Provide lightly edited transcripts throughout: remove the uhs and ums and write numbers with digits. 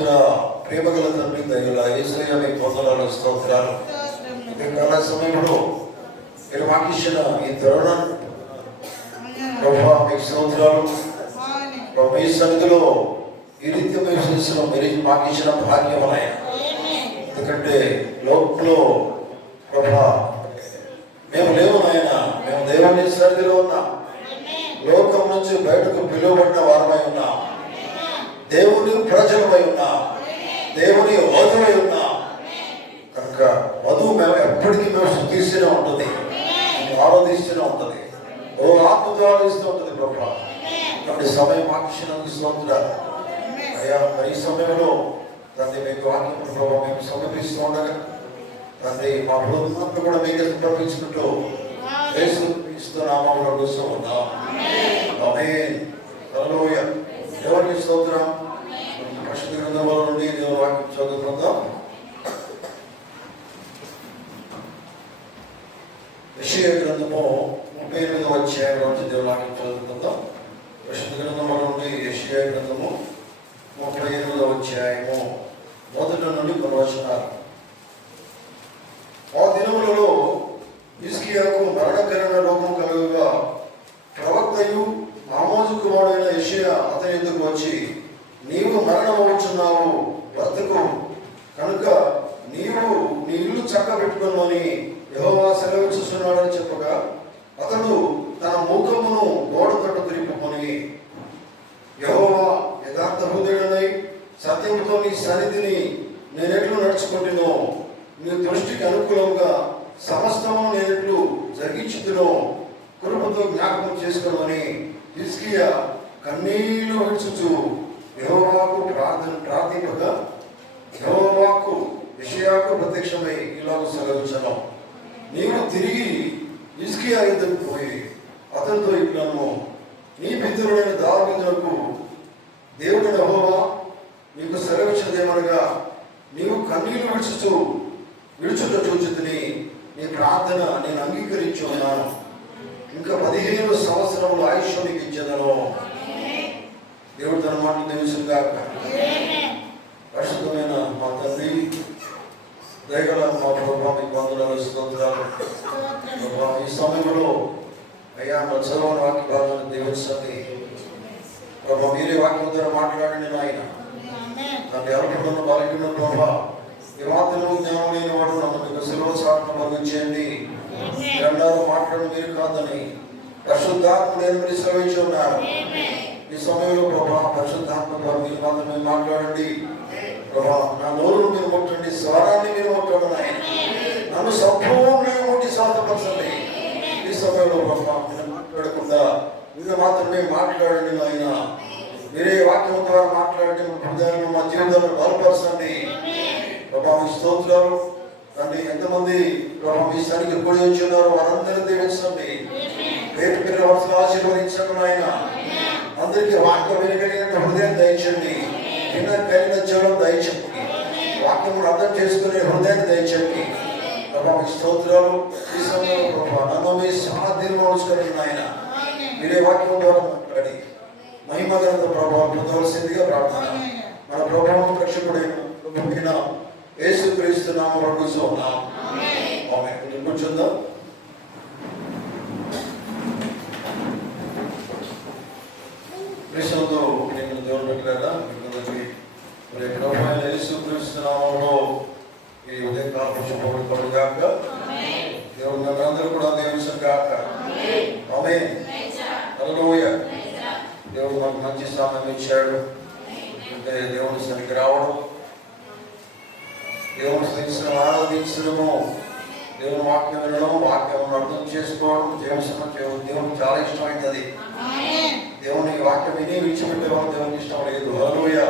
పరిశుద్ధుల ప్రేమగల తండ్రి దయగల యేసయ్య మీకు వందనాలు స్తోత్రాలు. ఈ కాల సమయంలో మీరు మాకు ఇచ్చిన ఈ తరుణం ప్రభువా మీకు స్తోత్రాలు. మీ సన్నిధిలో ఈ రీతి మేము చేసిన మీరు మాకు ఇచ్చిన భాగ్యం నాయన. ఎందుకంటే లోకంలో ప్రభువా మేము లేవు నాయన, మేము దేవుని సన్నిధిలో ఉన్నాం. లోకం నుంచి బయటకు పిలువబడిన వారమై ఉన్నాం. దేవుని ప్రజలమై ఉన్నాం. దేవుని వధువై ఉన్నాం. కనుక వధువు మేము ఎప్పటికీ మేము శుద్ధిస్తూనే ఉంటుంది, ఆరాధిస్తూనే ఉంటుంది, ఆత్మతో ఆరాధిస్తూ ఉంటుంది. ప్రభా కాబట్టి సమయం ఆక్షినందుకు స్తోత్రాలు అయ్యా. ఈ సమయంలో తండ్రి మీకు వాక్యం ప్రభావం మేము సమర్పిస్తూ ఉండగా తండ్రి మా హృదయంతో కూడా మీకు సమర్పించుకుంటూ యేసుక్రీస్తునామములో కూర్చో ఉన్నాం. ఆమేన్. హల్లెలూయా. దేవునికి స్తోత్రం. పరిశుద్ధ గ్రంథంలో నుండి దేవుని వాక్యం చదువుకుందాం. యెషయా గ్రంథము 38వ అధ్యాయం నుంచి దేవుని వాక్యం చదువుకుందాం. పరిశుద్ధ గ్రంథంలో నుండి యెషయా గ్రంథము 38వ అధ్యాయము 1 నుండి 10 వచనాలు. ఆ దినములలో హిజ్కియాకు మరణకరమైన రోగం కలుగగా ప్రవక్తయు ఆమోజు కుమారుడైన యెషయా అతని ఎదురుకు వచ్చి, నీవు మరణమవుచున్నావు, బ్రతుకు, కనుక నీవు నీ ఇల్లు చక్కబెట్టుకుని యెహోవా సెలవిస్తున్నాడని చెప్పగా అతడు తన ముఖమును గోడ తట్టు తిరిగిపోని, యెహోవా యథార్థ హృదయుడనై సత్యముతో నీ సన్నిధిని నేనెట్లు నడుచుకుంటునో, నీ దృష్టికి అనుకూలంగా సమస్తము నేనెట్లు జరిగించుతునో కృపతో జ్ఞాపకం చేసుకోమని హిజ్కియా కన్నీళ్లు విడుచుచు యెహోవాకు ప్రార్థింపగా యెహోవాకు యెషయాకు ప్రత్యక్షమై ఇలాగ సెలవించెను, నీవు తిరిగి హిజ్కియా ఎదురుకు పోయి అతనితో ఇట్లను, నీ పితరుడైన దావీదునకు దేవుడు యెహోవా నీకు సెలవిచ్చినదేమనగా, నీవు కన్నీళ్లు విడుచుట చూచితిని, నీ ప్రార్థన నేను అంగీకరించి ఉన్నాను, ఇంకా 15 సంవత్సరములు ఆయుష్ నీకు ఇచ్చేదను. దేవుడు తన మాటలు దీవించును గాక. పరిశుద్ధమైన మా తండ్రి దయగల మా ప్రభువా మీకు వందనాలు స్తోత్రాలు. ఈ సమయంలో అయ్యా మా చదవని వాక్య భాగాన్ని దీవించండి ప్రభా. మీరే వాక్యం ద్వారా మాట్లాడండి నాయన. దాన్ని అల్పడను బలహీన ప్రభా, ఈ వార్తలు జ్ఞానం లేని వాడు నన్ను మీకు సులువ సాధన పంపించండి. రెండవ మాట్లాడు మీరు కాదని పరిశుద్ధాత్మ నేను మీరు శ్రవించి ఉన్నారు. ఈ సమయంలో ప్రభా పరిశుద్ధాత్మ ద్వారా మీరు మాత్రమే మాట్లాడండి ప్రభా. నా నోరును మీరు ముట్టండి, స్వరాన్ని మీరు ముట్టండి నాయన. నన్ను సంపూర్ణంగా ముట్టి స్వార్థపరచండి. ఈ సమయంలో ప్రభా మీరు మాట్లాడకుండా మీరు మాత్రమే మాట్లాడండి నాయన. మీరే వాక్యం ద్వారా మాట్లాడండి. మా హృదయాన్ని మా జీవితాలను బలపరచండి ప్రభా. మీ స్తోత్రాలు తండ్రి. ఎంతమంది ప్రభా మీ సన్నిధికి కూడి వచ్చి ఉన్నారో వారందరూ దీవించండి. పేరు పేరు వరుసలు ఆశీర్వదించండి నాయన. అందరికీ వాక్యం వినగలిగిన హృదయం దయచండి, వినగలిగిన చెవులను దయచండి, వాక్యం అర్థం చేసుకునే హృదయాన్ని దయచండి ప్రభా. మీ స్తోత్రాలు. ఈ సమయంలో ప్రభా నన్ను మీ సాధ్యంలో ఉంచుకోండి నాయన. మీరే వాక్యం ద్వారా మాట్లాడి మహిమ గల ప్రభావం పొందవలసిందిగా ప్రార్థన. మన ప్రభావం రక్షకుడైన యేసుక్రీస్తు నామములో కూర్చున్నాం. ఆమేన్. కూర్చుందాం. ప్రేక్షకులతో నేను దేవుని పెట్టలేదా మరి ప్రభువైన యేసుక్రీస్తు నామములో ఈ ఉదయకాల శుభములు గాక. దేవుని అందరూ కూడా దీవించను గాక. ఆమేన్. హల్లెలూయా. దేవుడు మనకు మంచి సమయం ఇచ్చాడు. అంటే దేవుని సన్నిధికి రావడం, దేవుని స్థితిని ఆరాధించడము, దేవుని వాక్యం వినడం, వాక్యం అర్థం చేసుకోవడం దేవునికి చాలా ఇష్టమైనది. దేవుని వాక్యం విని విడిచిపెట్టేవారు దేవునికి ఇష్టం లేదు. హల్లెలూయా.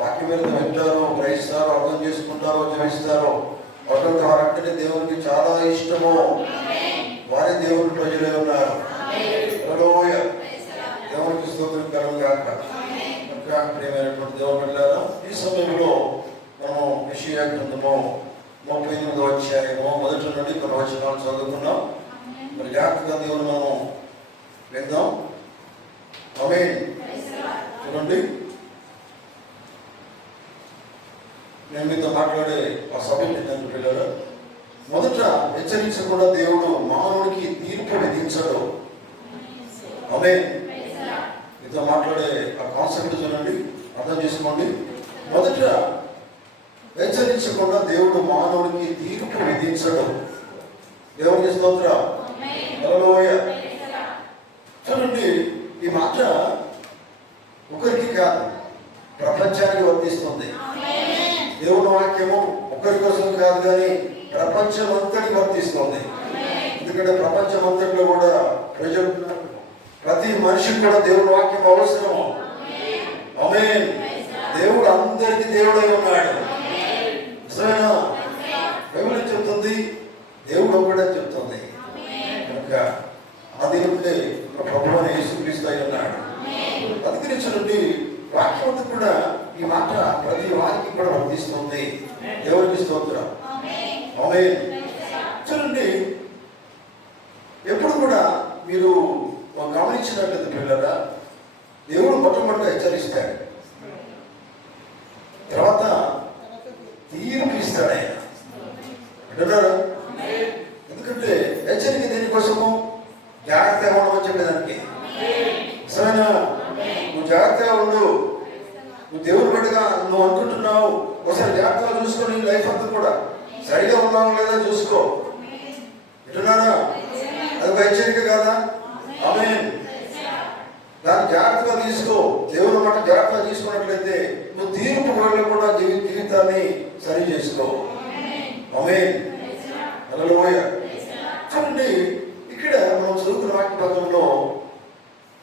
వాక్యం మీద వింటారో, గ్రహిస్తారో, అర్థం చేసుకుంటారో, జీవిస్తారో అటువంటి వారంటే దేవునికి చాలా ఇష్టము. వారి దేవుని ప్రజలే ఉన్నారు. హల్లెలూయా. దేవునికి స్తోత్రం కలుగును గాక. ప్రియమైనటువంటి దేవుని బిడ్డలారా, ఈ సమయంలో మనం యెషయా గ్రంథము 38వ అధ్యాయము 1 నుండి 10 వచనాలు చదువుకున్నాం. మరి జాగ్రత్తగా దేవుని మనం విందాం. ఆమేన్. చూడండి, వర్తించడు. ఆమేన్. మీతో మాట్లాడే ఆ కాన్సెప్ట్ చూడండి, అర్థం చేసుకోండి. మొదట హెచ్చరించకుండా దేవుడు మానవుడికి తీర్పు విధించడు. దేవునికి స్తోత్రం. హల్లెలూయా. చూడండి, ఈ మాట ఒకరికి కాదు, ప్రపంచానికి వర్తిస్తుంది. దేవుని వాక్యము ఒకరి కోసం కాదు కానీ ప్రపంచం అంతటికి వర్తిస్తుంది. ఎందుకంటే ప్రపంచం అంతటిలో కూడా ప్రజలు, ప్రతి మనిషికి కూడా దేవుని వాక్యం అవసరము. ఆమేన్. దేవుడు అందరికీ దేవుడై ఉన్నాడు. నిజమేనా? బైబిల్ చెప్తుంది, దేవుడు ఒకడే చెప్తుంది. కనుక ఆ దేవుడే ప్రభువు అయిన యేసుక్రీస్తు అయి ఉన్నాడు. అందుకని వాక్యం అంతా కూడా ఈ మాట ప్రతి వారికి కూడా వర్తిస్తుంది. దేవునికి స్తోత్రం. ఆమేన్. చూడండి, ఎప్పుడు కూడా మీరు గమనించినట్లయితే పిల్లరా, దేవుడు మొట్టమొదట హెచ్చరిస్తాడు, తర్వాత తీర్పు ఇస్తాడు ఆయన. అంటున్నారా? ఎందుకంటే హెచ్చరిక దేనికోసము? జాగ్రత్తగా ఉండమని చెప్పేదానికి. సరేనా? నువ్వు జాగ్రత్తగా ఉండు. నువ్వు దేవుడు బిడ్డగా నువ్వు అనుకుంటున్నావు, ఒకసారి జాగ్రత్తగా చూసుకొని లైఫ్ అంతా కూడా సరిగా ఉన్నావు లేదా చూసుకో. వింటున్నారా? అది ఒక హెచ్చరిక కాదా? ఆమేన్. దాన్ని జాగ్రత్తగా తీసుకో. దేవుని మాట జాగ్రత్తగా తీసుకున్నట్లయితే నువ్వు తీర్పు వెళ్ళకుండా జీవితాన్ని సరి చేసుకో. ఆమేన్. హల్లెలూయా. చూడండి, ఇక్కడ మనం చదువుతున్న వాక్య భాగంలో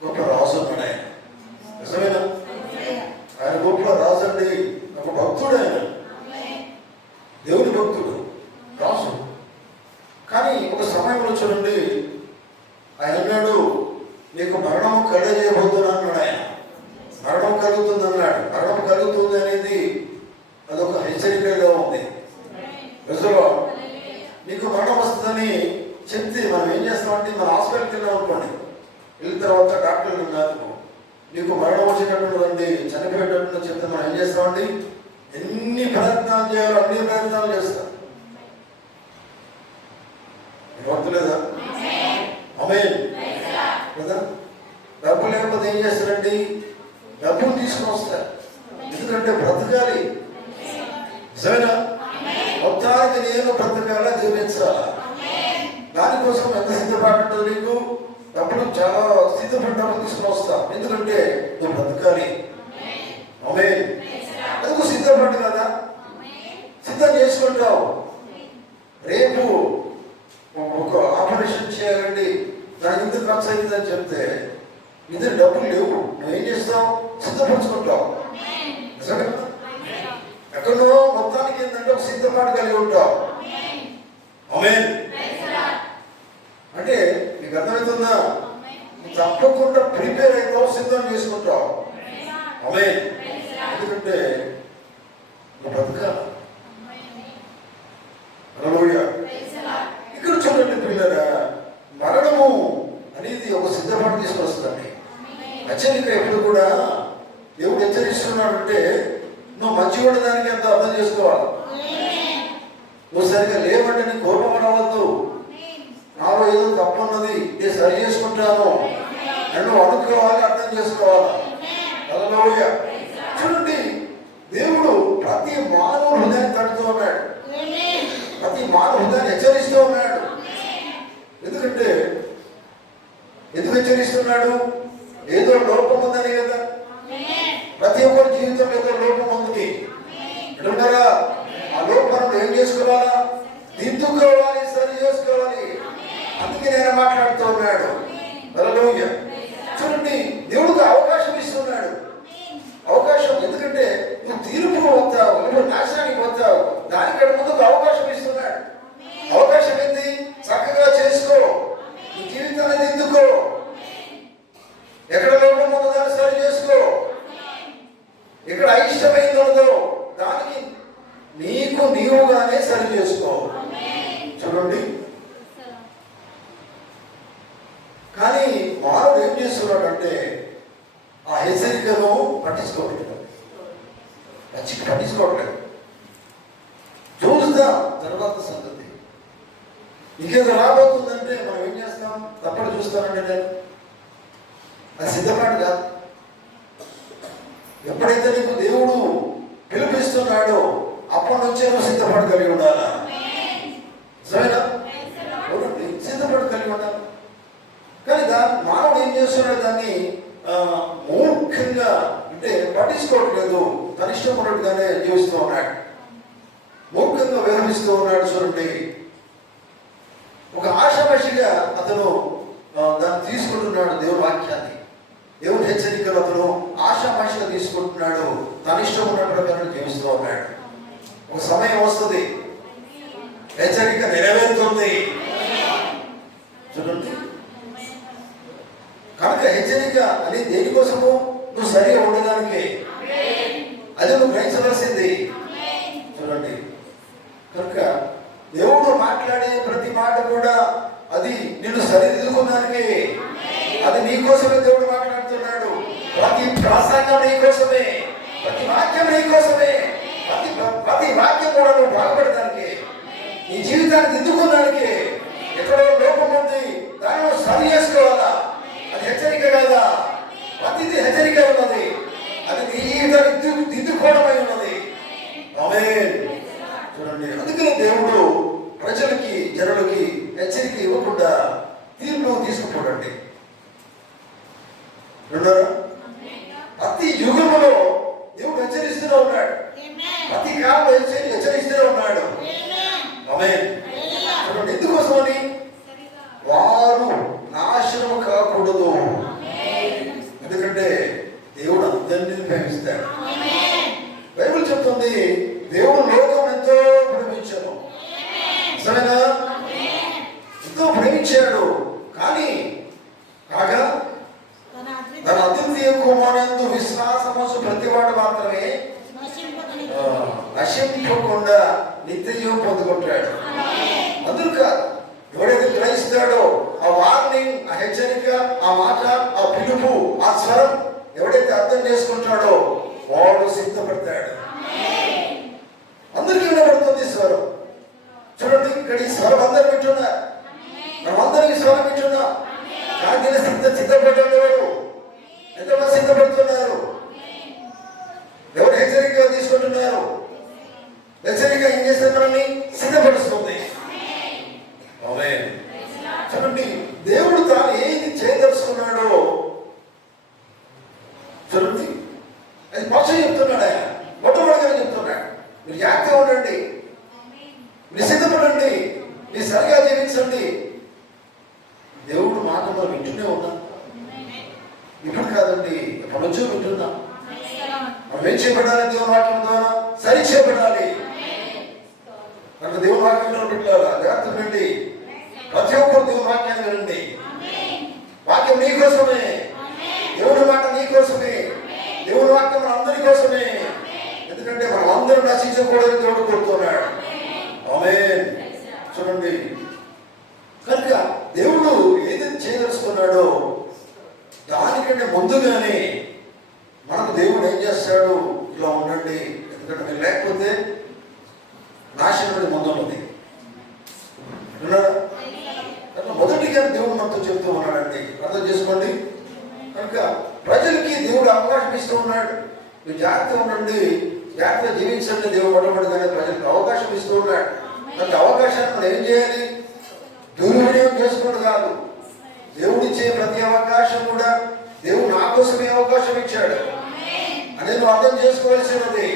గొప్ప రాజు ఉన్నాడు. ఆయన నిజమేనా? ఆయన గొప్ప రాజు అండి, ఒక భక్తుడు. ఆయన దేవుని భక్తుడు, రాజు. కానీ ఒక సమయంలో చూడండి, ఆయన అన్నాడు, నీకు మరణం కలగజేయబోతున్నా అన్నాడు. ఆయన మరణం కలుగుతుంది అన్నాడు. మరణం కలుగుతుంది అనేది అదొక హెచ్చరికగా ఉంది. నిజంలో నీకు మరణం వస్తుందని చెప్తే మనం ఏం చేస్తామంటే, మన హాస్పిటల్కి వెళ్ళాం అనుకోండి, వెళ్ళిన తర్వాత డాక్టర్లు ఉన్నారు, నీకు మరణం వచ్చేటట్టుందండి, చనిపోయేటట్టు చెప్తే మనం ఏం చేస్తామండి? ఎన్ని ప్రయత్నాలు చేయాలో అన్ని ప్రయత్నాలు చేస్తాం. వర్తలేదా? ఆమేన్ కదా? డబ్బు లేకపోతే ఏం చేస్తారండి? డబ్బులు తీసుకుని వస్తారు. ఎందుకంటే బ్రతకాలి. నిజమేనా? మొత్తానికి నేను బ్రతకాలా, జీవించాలా, దానికోసం ఎంత సిద్ధపడుతుంది నీకు? డబ్బులు చాలా సిద్ధపడి డబ్బులు తీసుకుని వస్తా. ఎందుకంటే నువ్వు బ్రతకాలి. ఆమేన్. అందుకు సిద్ధపడ్డు కదా, సిద్ధం చేసుకుంటావు. రేపు ఒక ఆపరేషన్ చేయాలండి, దానికి ఇంత ఖర్చు అవుతుందని చెప్తే ఇద్దరు డబ్బులు లేవు, నువ్వేం చేస్తావు? సిద్ధపరచుకుంటావు. ఎక్కడో మొత్తానికి ఏంటంటే ఒక సిద్ధపాటు కలిగి ఉంటావు. ఆమేన్. అంటే నీకు అర్థమవుతుందా? తప్పకుండా ప్రిపేర్ అవుతావు, సిద్ధం చేసుకుంటావు. ఆమేన్. ఎందుకంటే నువ్వు బ్రతకాలి. హల్లెలూయా. ఇక్కడ చూడండి పిల్లరా, మరణము అనేది ఒక సిద్ధపాటు తీసుకొస్తుందండి. హెచ్చరిక ఎప్పుడు కూడా దేవుడు హెచ్చరిస్తున్నాడంటే నువ్వు మంచిగా ఉండడానికి ఎంత అర్థం చేసుకోవాలి. నువ్వు సరిగ్గా లేవంటే నీ కోపం రావద్దు. నాలో ఏదో తప్పున్నది, నేను సరి చేసుకుంటాను అని నువ్వు అనుకోవాలి, అర్థం చేసుకోవాలి. హల్లెలూయా. చూడండి, దేవుడు ప్రతి మానవ హృదయాన్ని తడుతూ ఉన్నాడు, ప్రతి మానవ హృదయాన్ని హెచ్చరిస్తూ ఉన్నాడు. ఎందుకంటే ఎందుకు హెచ్చరిస్తున్నాడు? ఏదో లోపం ఉందని కదా. ప్రతి ఒక్కరి జీవితంలో ఏదో లోపం ఉంది. అంటున్నారా? ఆ లోపాలను ఏం చేసుకోవాలా? దిద్దుకోవాలి, సరి చేసుకోవాలి. అందుకే నేను మాట్లాడుతూ ఉన్నాడు. హల్లెలూయా. చూడండి, దేవుడికి అవకాశం ఇస్తున్నాడు. అవకాశం. ఎందుకంటే నువ్వు తీర్పు వస్తావు, నువ్వు నాశనానికి వస్తావు, దానికంటే ముందుకు అవకాశం ఇస్తున్నాడు. అవకాశం ఏంది? చక్కగా చేసుకో, నీ జీవితాన్ని దిద్దుకో. ఎక్కడ లోపం ఉందో దాన్ని సరి చేసుకో. ఎక్కడ అయిష్టమైంది ఉన్నదో దానికి నీకు నీవుగానే సరి చేసుకో. చూడండి, కానీ మానవుడు ఏం చేస్తున్నాడంటే ఆ హెచ్చరికను పట్టించుకోవట్లేదు. చూస్తా తర్వాత సంగతి, ఇంకేదో రాబోతుందని వెళ్తుంటే మనం ఏం చేస్తాం? తప్పడు చూస్తానండి నేను. అది సిద్ధపాటు కాదు. ఎప్పుడైతే నీకు దేవుడు పిలిపిస్తున్నాడో అప్పటి నుంచే నువ్వు సిద్ధపాటు కలిగి ఉండాలా. సరేనా? సిద్ధపాటు కలిగి ఉండాలి. కానీ మానవుడు ఏం చేస్తున్నాడు? దాన్ని మూర్ఖంగా అంటే పట్టించుకోవట్లేదు. తన ఇష్టం ఉన్నట్టుగానే జీవిస్తూ ఉన్నాడు, మూర్ఖంగా వ్యవహరిస్తూ ఉన్నాడు. చూడండి, ఒక ఆశాభాషిగా అతను దాన్ని తీసుకుంటున్నాడు. దేవుని వాక్యాన్ని, దేవుని హెచ్చరికలు అతను ఆశాభాషగా తీసుకుంటున్నాడు. తన ఇష్టం ఉన్నట్టుగా జీవిస్తూ ఉన్నాడు. ఒక సమయం వస్తుంది, హెచ్చరిక నెరవేరుతుంది. చూడండి, కనుక హెచ్చరిక అని దేనికోసము? నువ్వు సరిగా ఉండడానికి. అది నువ్వు గ్రహించవలసింది. చూడండి, కనుక దేవుడు మాట్లాడే ప్రతి మాట కూడా అది నిన్ను సరిదిద్దుకోవడానికి. అది నీకోసమే దేవుడు మాట్లాడుతున్నాడు. ప్రతి ప్రసంగం నీకోసమే, ప్రతి వాక్యం నీకోసమే, ప్రతి వాక్యం కూడా నువ్వు బాగుపడడానికి, నీ జీవితాన్ని దిద్దుకోవడానికి. ఎక్కడో లోపం ఉంది, దానిలో సరి చేసుకోవాలా. అది హెచ్చరిక కాదా? ప్రతిదీ హెచ్చరిక ఉన్నది. అది నీ జీవితాన్ని దిద్దుకోవడమై ఉన్నది. ఆమేన్. చూడండి, అందుకనే దేవుడు ప్రజలకి, జనులకి హెచ్చరిక ఇవ్వకుండా తీర్పు తీసుకుపోడండి. ప్రతి యుగంలో దేవుడు హెచ్చరిస్తూనే ఉన్నాడు. ప్రతి కాలంలో హెచ్చరిస్తూనే ఉన్నాడు. ఆమేన్. చూడండి, ఎందుకోసమని? వారు నాశనం కాకూడదు. ఎందుకంటే దేవుడు అందరినీ ప్రేమిస్తాడు. బైబిల్ చెప్తుంది, దేవుడు లోకం ఎంతో ప్రేమించాడు. సరేనా? ఎంతో ప్రేమించాడు. కానీ కాగా తన అద్వితీయ కుమారునందు విశ్వాసము ప్రతివాడు మాత్రమే నశింపకుండా నిత్య జీవం పొందుకుంటాడు. అందుకు కాదు, ఎవడైతే గ్రహిస్తాడో ఆ వార్నింగ్, ఆ హెచ్చరిక, ఆ మాట, ఆ పిలుపు, ఆ స్వరం ఎవడైతే అర్థం చేసుకుంటాడో వాడు సిద్ధపడతాడు. అందరికీ వినబడుతుంది స్వరం. చూడండి, ఇక్కడ ఈ స్వరం అందరు వింటున్నారు, మనం అందరికీ స్వరం వింటున్నాం. కానీ సిద్ధపడ్డాడు ఎవరు? ఎంతమంది సిద్ధపడుతున్నారు? ఎవరు హెచ్చరికగా తీసుకుంటున్నారు? హెచ్చరిక ఏం చేస్తే మనల్ని సిద్ధపడుతుంది. ఆమేన్. చూడండి, దేవుడు తాను ఏది చేయదలుచుకున్నాడో చూడండి, అది భాష చెప్తున్నాడు. ఆయన మొట్టమొదటిగా చెప్తున్నాడు, మీరు జాగ్రత్తగా ఉండండి, మీరు సిద్ధపడండి, మీరు సరిగా జీవించండి. దేవుడు మాట మనం వింటూనే ఉన్నాం. ఇప్పుడు కాదండి, ఎప్పటి నుంచో వింటున్నాం. మనం ఏం చేయబడాలి? దేవుని వాక్యం ద్వారా సరి చేయబడాలి. కనుక దేవుని వాక్యంలో పెట్టాలా? జాగ్రత్త వినండి. ప్రతి ఒక్కరు దేవుని వాక్యాన్ని వినండి. వాక్యం నీకోసమే, దేవుని మాట నీకోసమే, దేవుని వాక్యం మన అందరి కోసమే. ఎందుకంటే మనం అందరూ నశించకూడదని దేవుడు కోరుతున్నాడు. ఆమేన్. చూడండి, కనుక దేవుడు ఏదైతే చేయదలుచుకున్నాడో దానికంటే ముందుగానే మనకు దేవుడు ఏం చేస్తాడు? ఇలా ఉండండి, ఎందుకంటే మీరు లేకపోతే నాశనం ముందున్నది. మొదటిగా దేవుడు మనతో చెప్తూ ఉన్నాడండి. అర్థం చేసుకోండి. కనుక ప్రజలకి దేవుడు అవకాశం ఇస్తూ ఉన్నాడు. మీరు జాగ్రత్తగా ఉండండి, జాగ్రత్తగా జీవించండి. దేవుడు మొట్టమొదటిగానే ప్రజలకు అవకాశం ఇస్తూ ఉన్నాడు. కనుక అవకాశాన్ని మనం ఏం చేయాలి? దుర్వినియోగం చేసుకోవడం కాదు. దేవుడిచ్చే ప్రతి అవకాశం కూడా దేవుడు నా కోసమే అవకాశం ఇచ్చాడు అని నువ్వు అర్థం చేసుకోవాల్సినది.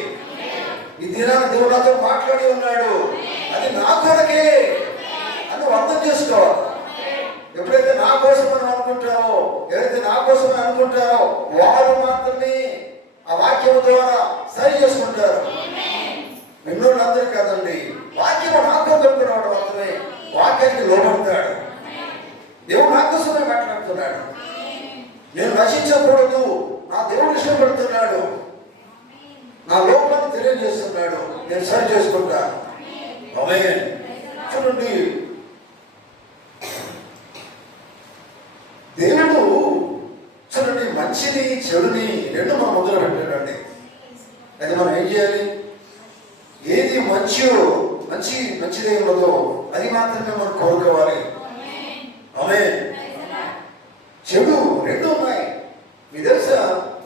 ఈ దినాన దేవుడు నాతో మాట్లాడి ఉన్నాడు, అది నా కొరకే అని నువ్వు అర్థం చేసుకోవాలి. ఎప్పుడైతే నా కోసం అని అనుకుంటావో, ఎవరైతే నా కోసమే అనుకుంటారో వారు మాత్రమే ఆ వాక్యం ద్వారా సరి చేసుకుంటారు. మిమ్మల్ని అందరూ కాదండి, వాక్యం నా కోసం అనుకున్నవాడు మాత్రమే వాక్యానికి లోబడతాడు. దేవుడు నా కోసమే మాట్లాడుతున్నాడు. నేను నశించకూడదు, నా దేవుడు ఇష్టపడుతున్నాడు, నా లోపాన్ని తెలియజేస్తున్నాడు, నేను సరి చేసుకుంటాను. ఆమేన్. చూడండి, దేవుడు చూడండి మంచిని చెడుని రెండు మనం మొదలు పెట్టాడండి. అయితే మనం ఏం చేయాలి? ఏది మంచిదే ఉన్నదో అది మాత్రమే మనం కోరుకోవాలి. ఆమేన్. చెడు రెండు ఉన్నాయి. మీ తెలుసా,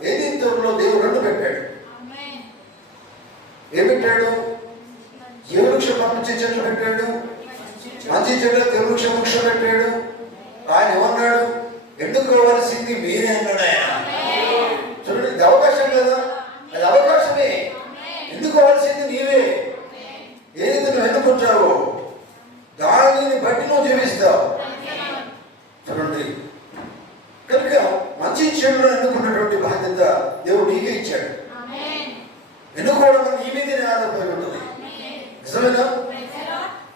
ఏదైనా తోటలో దేవుడు రెండు పెట్టాడు. ఏం పెట్టాడు? జీవవృక్షం మంచి చెట్లు పెట్టాడు, మంచి చెట్లు వృక్షం పెట్టాడు. ఆయన ఏమన్నాడు? ఎన్నుకోవలసింది మీరే అన్నాడు ఆయన. చూడండి, ఇది అవకాశం కదా, అది అవకాశమే. ఎన్నుకోవాల్సింది నీవే. ఏదైతే నువ్వు ఎన్నుకుంటావో దానిని బట్టి నువ్వు జీవిస్తావు. చూడండి, కనుక మంచి చెడులను ఎన్నుకున్నటువంటి బాధ్యత దేవుడు నీకే ఇచ్చాడు. ఎన్నుకోవడం నీ మీదనే ఆధారపడి ఉంటుంది. నిజమేనా?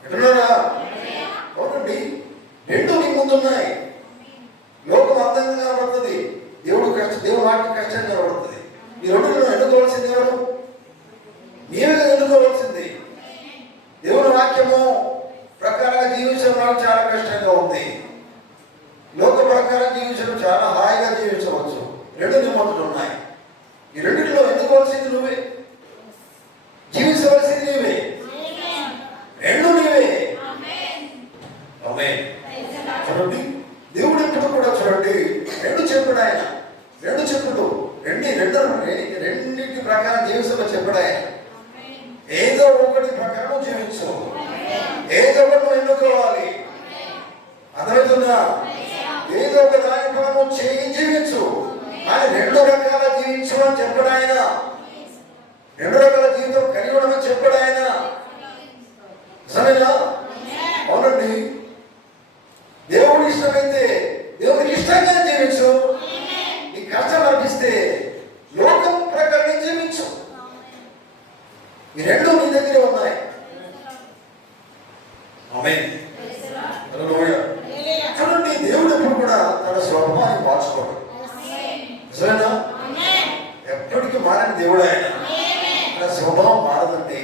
ఎటున్నారా? అవునండి, రెండు నీ ముందున్నాయి. లోకం అందంగా కనబడుతుంది, దేవుడు వాటికి కష్టంగా కనబడుతుంది. ఈ రెండు ఎన్నుకోవాల్సింది ఎవరు? నీవే ఎన్నుకోవాల్సింది. దేవుని వాక్యము ప్రకారంగా జీవించడం నాకు చాలా కష్టంగా ఉంది. లోక ప్రకారం జీవించడం చాలా హాయిగా జీవించవచ్చు. రెండు నిమ్మతులు ఉన్నాయి. ఈ రెండింటిలో ఎన్నుకోవాల్సింది నువ్వే, జీవించవలసింది నీవే, రెండు నీవే. ఆమేన్. చూడండి, దేవుడు ఎప్పుడు కూడా చూడండి రెండు చెప్పుడు ఆయన, రెండు చెప్పుడు రెండింటి ప్రకారం జీవించమని చెప్పడు ఆయన. ఏదో ఒకటి ప్రకారం జీవించు, ఏదో ఒకటి ఎన్నుకోవాలి. అర్థమవుతుందా? ఏదో ఒక దాని ప్రకారం జీవించు, కానీ రెండు రకాల జీవించు అని చెప్పడు ఆయన. రెండు రకాల జీవితం కలిగి ఉండమని చెప్పడు ఆయన. సరేనా? అవునండి, దేవుడు ఇష్టమైతే దేవుడికి ఇష్టంగా జీవించు. నీ కష్టం అనిపిస్తే లోకం ప్రకారం జీవించు. ఈ రెండు నీ దగ్గర ఉన్నాయి. ఆమేన్. చూడండి, దేవుడు ఎప్పుడు కూడా తన స్వభావాన్ని మార్చుకోడు. సరేనా? ఎప్పటికీ మారని దేవుడు ఆయన. తన స్వభావం మారదండి.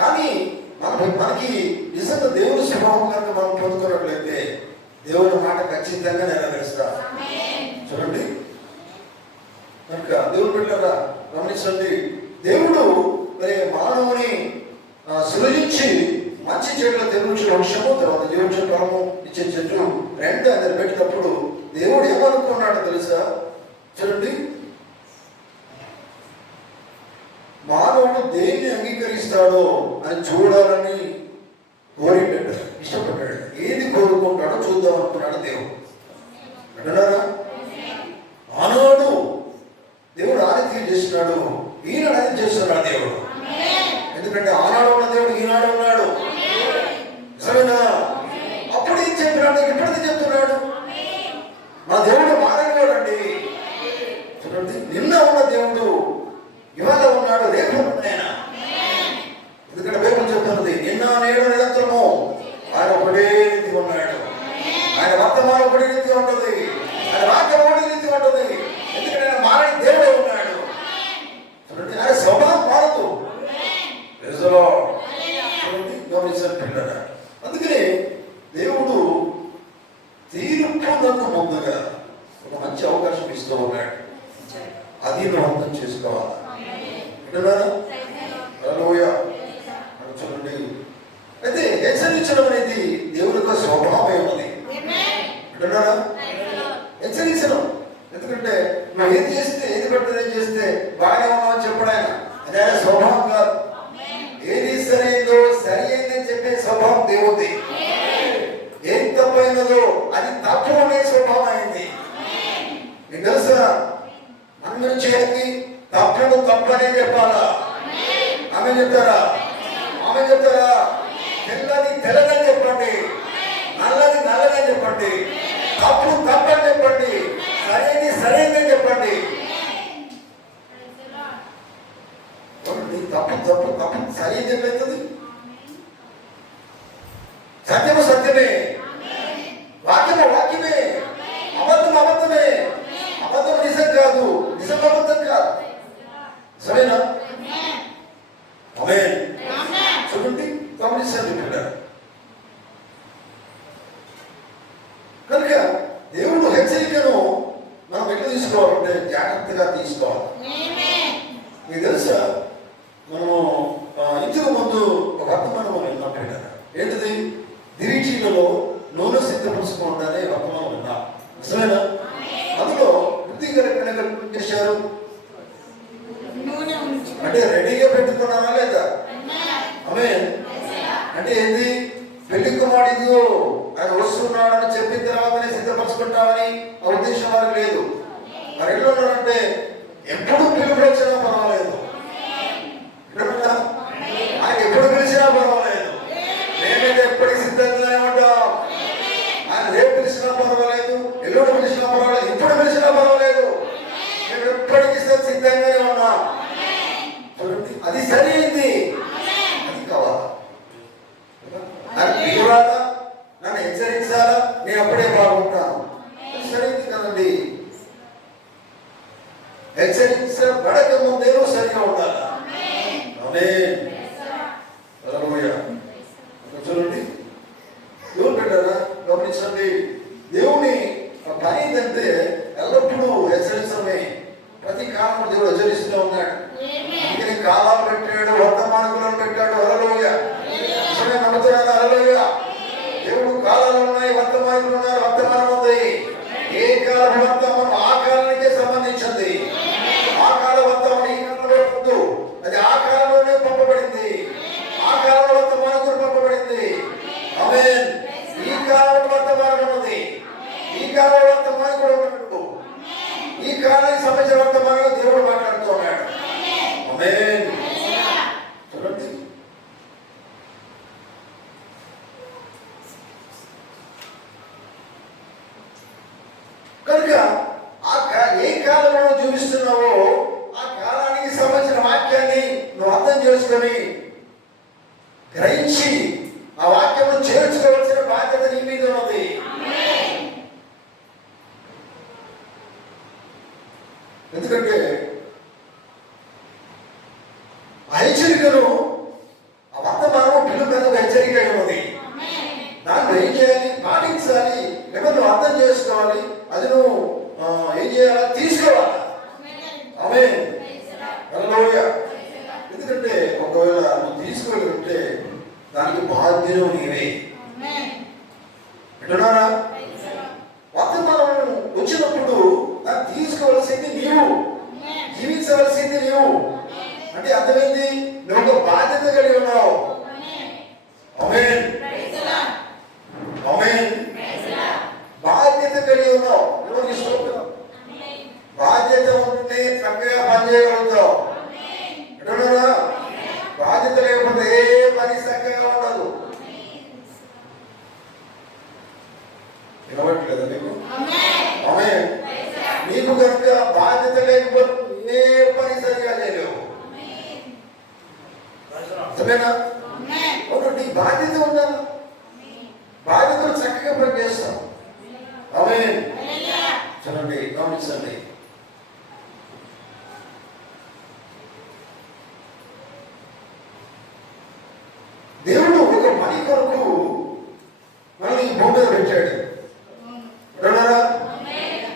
కానీ మనకి నిజంగా దేవుడి స్వభావం కనుక మనం పొందుకున్నట్లయితే దేవుని మాట ఖచ్చితంగా నెరవేరుస్తాం. చూడండి, కనుక దేవుడు బిడ్డలారా గమనించండి, దేవుడు మరి మానవుని సృజించి మంచి చెట్లు తెలుగు వృక్షము, తర్వాత జీవవృక్ష ఫలము ఇచ్చే చెట్లు రెండు ఆయన పెట్టినప్పుడు దేవుడు ఏమనుకున్నాడో తెలుసా? చూడండి, మానవుడు దేన్ని అంగీకరిస్తాడో అని చూడాలని కోరింటాడు, ఇష్టపడ్డాడు. ఏది కోరుకుంటాడో చూద్దాం అనుకున్నాడు దేవుడు. అంటున్నారా? ఆనాడు దేవుడు ఆ రీతిగా చేస్తున్నాడు, ఈనాడు అది చేస్తున్నాడు దేవుడు. ఎందుకంటే ఆనాడు ఉన్న దేవుడు ఈనాడు ఉన్నాడు. సరేనా? అప్పుడు ఏం చెప్పినాడు, ఇప్పుడైతే చెప్తున్నాడు. మా దేవుడు మారనివాడండి. చూడండి, నిన్న ఉన్న దేవుడు ఇవాళ ఉన్నాడు, రేపు ఉన్నాయన. ఎందుకంటే బైబిల్ చెప్తున్నది, నిన్న నేడు నిరంతరము ఆయన ఒకటే రీతిగా ఉన్నాడు. ఆయన వర్తమానం ఒకటే రీతిగా ఉంటుంది, ఆయన వాక్యం ఒకటే రీతిగా ఉంటుంది. ఎందుకంటే ఆయన మారని దేవుడే ఉన్నాడు. చూడండి, ఆయన స్వభావం మారదు. చూడండి, గమనించారు పిల్లల. అందుకని దేవుడు తీర్పునకు ముందుగా ఒక మంచి అవకాశం ఇస్తూ ఉన్నాడు. అది నువ్వు అర్థం చేసుకోవాలి. చూడండి, అయితే హెచ్చరించడం అనేది దేవుడి యొక్క స్వభావమే ఉన్నది. అంటున్నారా? హెచ్చరించడం. ఎందుకంటే నువ్వు ఏది చేస్తే, ఏది పడితే చేస్తే బాగానే ఉన్నామని చెప్పడం ఆయన, అది ఆయన స్వభావం కాదు. ఏది సరైందో సరి అయిందని చెప్పే స్వభావం దేవుడి. ఏది తప్పైనదో అది తప్పు అనే స్వభావం అయింది. మీకు తెలుసా, మన గురించి తప్పును తప్పనే చెప్పాలా? ఆమె చెప్తారా? ఆమె చెప్తారా? తెల్లని తెల్లదని చెప్పండి, నల్లది నల్లదని చెప్పండి, తప్పు తప్పని చెప్పండి, సరైనది సరైనదని చెప్పండి. తప్పు తప్పు తప్పు సరైనది ఎట్లయితుంది? సత్యము సత్యమే, వాక్యము వాక్యమే, అబద్ధం అబద్ధమే, అబద్ధం నిజం కాదు, నిజం అబద్ధం కాదు. సరేనా? ఆమేన్. చూడండి, గమనించండి పిల్లలు. కనుక దేవుడు హెచ్చరికను మనం ఎట్లా తీసుకోవాలంటే జాగ్రత్తగా తీసుకోవాలి. మీకు తెలుసా, మనము ఇంటికి ముందు ఒక వర్తమానం విన్నాం. ఏంటిది? దివిటీలలో నూనె సిద్ధపరచుకోవడానే వర్తమానం ఉన్నా నిజమేనా? అందులో వృద్ధి కలిపిన చేశారు అంటే రెడీగా పెట్టుకున్నారా లేదా? ఆమేన్. అంటే ఏంది? పెళ్లి కుమారుడు ఆయన వస్తున్నాడని చెప్పిన తర్వాతనే సిద్ధపరచుకుంటామని ఆ ఉద్దేశం వారికి లేదు. మరి ఎట్లా ఉన్నారంటే ఎప్పుడు పిలుపు వచ్చినా పర్వాలేదు, ఆయన ఎప్పుడు పిలిచినా పర్వాలేదు, మేమైతే ఎప్పటికి సిద్ధంగానే ఉంటాం. ఆయన రేపు పిలిచినా పర్వాలేదు, ఎల్లుండి పిలిచినా పర్వాలేదు, ఇప్పుడు పిలిచినా పర్వాలేదు, మేము ఎప్పటికీ సిద్ధంగానే ఉన్నాం. అది సరైంది, అది కావాలా? అది పిలువాలా, నన్ను హెచ్చరించాలా, నేను అప్పుడే బాగుంటాను, అది సరైంది కదండి. హెచ్చరించబడక ముందే సరిగా ఉండాలా. చూడండి, దేవుడు పెట్టారా గమనించండి. దేవుని పని ఏంటంటే ఎల్లప్పుడూ హెచ్చరించడమే. ప్రతి కాలంలో దేవుడు హెచ్చరిస్తూనే ఉన్నాడు. అందుకని కాలాలు పెట్టాడు, వర్తమానకులను పెట్టాడు. హల్లెలూయా, నమ్ముతున్నాను. హల్లెలూయా. దేవుడు కాలాలు ఉన్నాయి, వర్తమానకులు ఉన్నారు, వర్తమానం ఉంది. ఏ కాలం వర్తమానం ఆ కాలానికే సంబంధించింది. ఆ కాల వర్తమానం ఈ కాలంలో వద్దు, అది ఆ కాలంలోనే పంపబడింది. ఆ కాలంలో వర్తమానకులు పంపబడింది. ఆమేన్. ఈ కాలంలో వర్తమానం ఉన్నది, ఈ కాలంలో వర్తమానకుడు ఉన్నాడు. ఈ కాలానికి సంబంధించిన వర్తమానం దేవుడు మాట్లాడుతూ ఉన్నాడు. ఆమేన్. చూడండి, కనుక ఏ కాలంలో చూపిస్తున్నావో ఆ కాలానికి సంబంధించిన వాక్యాన్ని నువ్వు అర్థం చేసుకొని గ్రహించి ఆ వాక్యము చేర్చుకోవాల్సిన బాధ్యత నీ మీద ఉన్నది. ఎందుకంటే ఆ హెచ్చరికను ఆ వర్తమానము పిల్లల మీద హెచ్చరిక ఉన్నది. దాన్ని ఏం చేయాలి? పాటించాలి, లేకపోతే నువ్వు అర్థం చేసుకోవాలి, అది నువ్వు ఏం చేయాలా? తీసుకోవాలి. ఆమేన్. హల్లెలూయా. ఎందుకంటే ఒకవేళ నువ్వు తీసుకోగలిగితే దానికి బాధ్యులు నీవే. వింటున్నారా? వర్తమానం వచ్చినప్పుడు దాన్ని తీసుకోవాల్సింది నీవు, జీవించవలసింది నీవు. అంటే అర్థమైంది, నువ్వు ఒక బాధ్యత కలిగి ఉన్నావు. ఆమేన్. ఆమేన్. బాధ్యత కలిగి ఉన్నావు. ఎవరికి స్తోత్రం. బాధ్యత ఉంటే చక్కగా పనిచేయగలుగుతావు. వింటున్నారా? బాధ్యత లేకపోతే ఏ పని చక్కగా ఉండదు. వినవట్లేదా నీకు? ఆమేన్. నీకు కనుక బాధ్యత లేకపోతే ఏ పని సరిగా చేయలేవు. అర్థమేనా? నీకు బాధ్యత ఉండాలి, బాధ్యతలు చక్కగా పని చేస్తాం. ఆమేన్. చూడండి, గమనించండి. దేవుడు ఒక పని కొరకు మనల్ని ఈ భూమి మీద పెట్టాడు.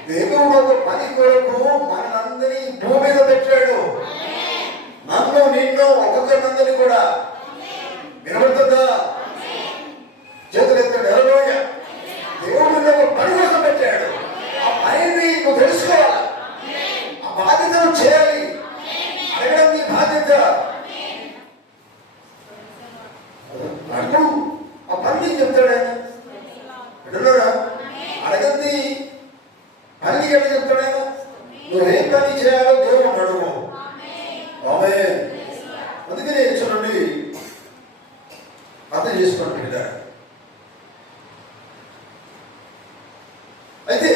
దేవుడు ఒక పని కొరకు మనందరినీ భూమి మీద పెట్టాడు. నన్ను నిన్ను ఒక్కొక్కరినందరినీ కూడా. వినబడుతుందా? చేతులు ఎత్తాడు. హల్లెలూయా. దేవుడు ఒక పని కోసం పెట్టాడు. ఆ పనిని నువ్వు తెలుసుకోవాలి, ఆ బాధ్యతను చేయాలి. అడగడం నీ బాధ్యత. అంటూ ఆ పని చెప్తాడు ఆయన. వింటున్నారా? అడగంది పని ఎట్లా చెప్తాడు ఆయన. నువ్వే పని చేయాలో దేవుడు అడుగు. ఆమేన్. అందుకనే చూడండి, అర్థం చేసుకోండి కదా. అయితే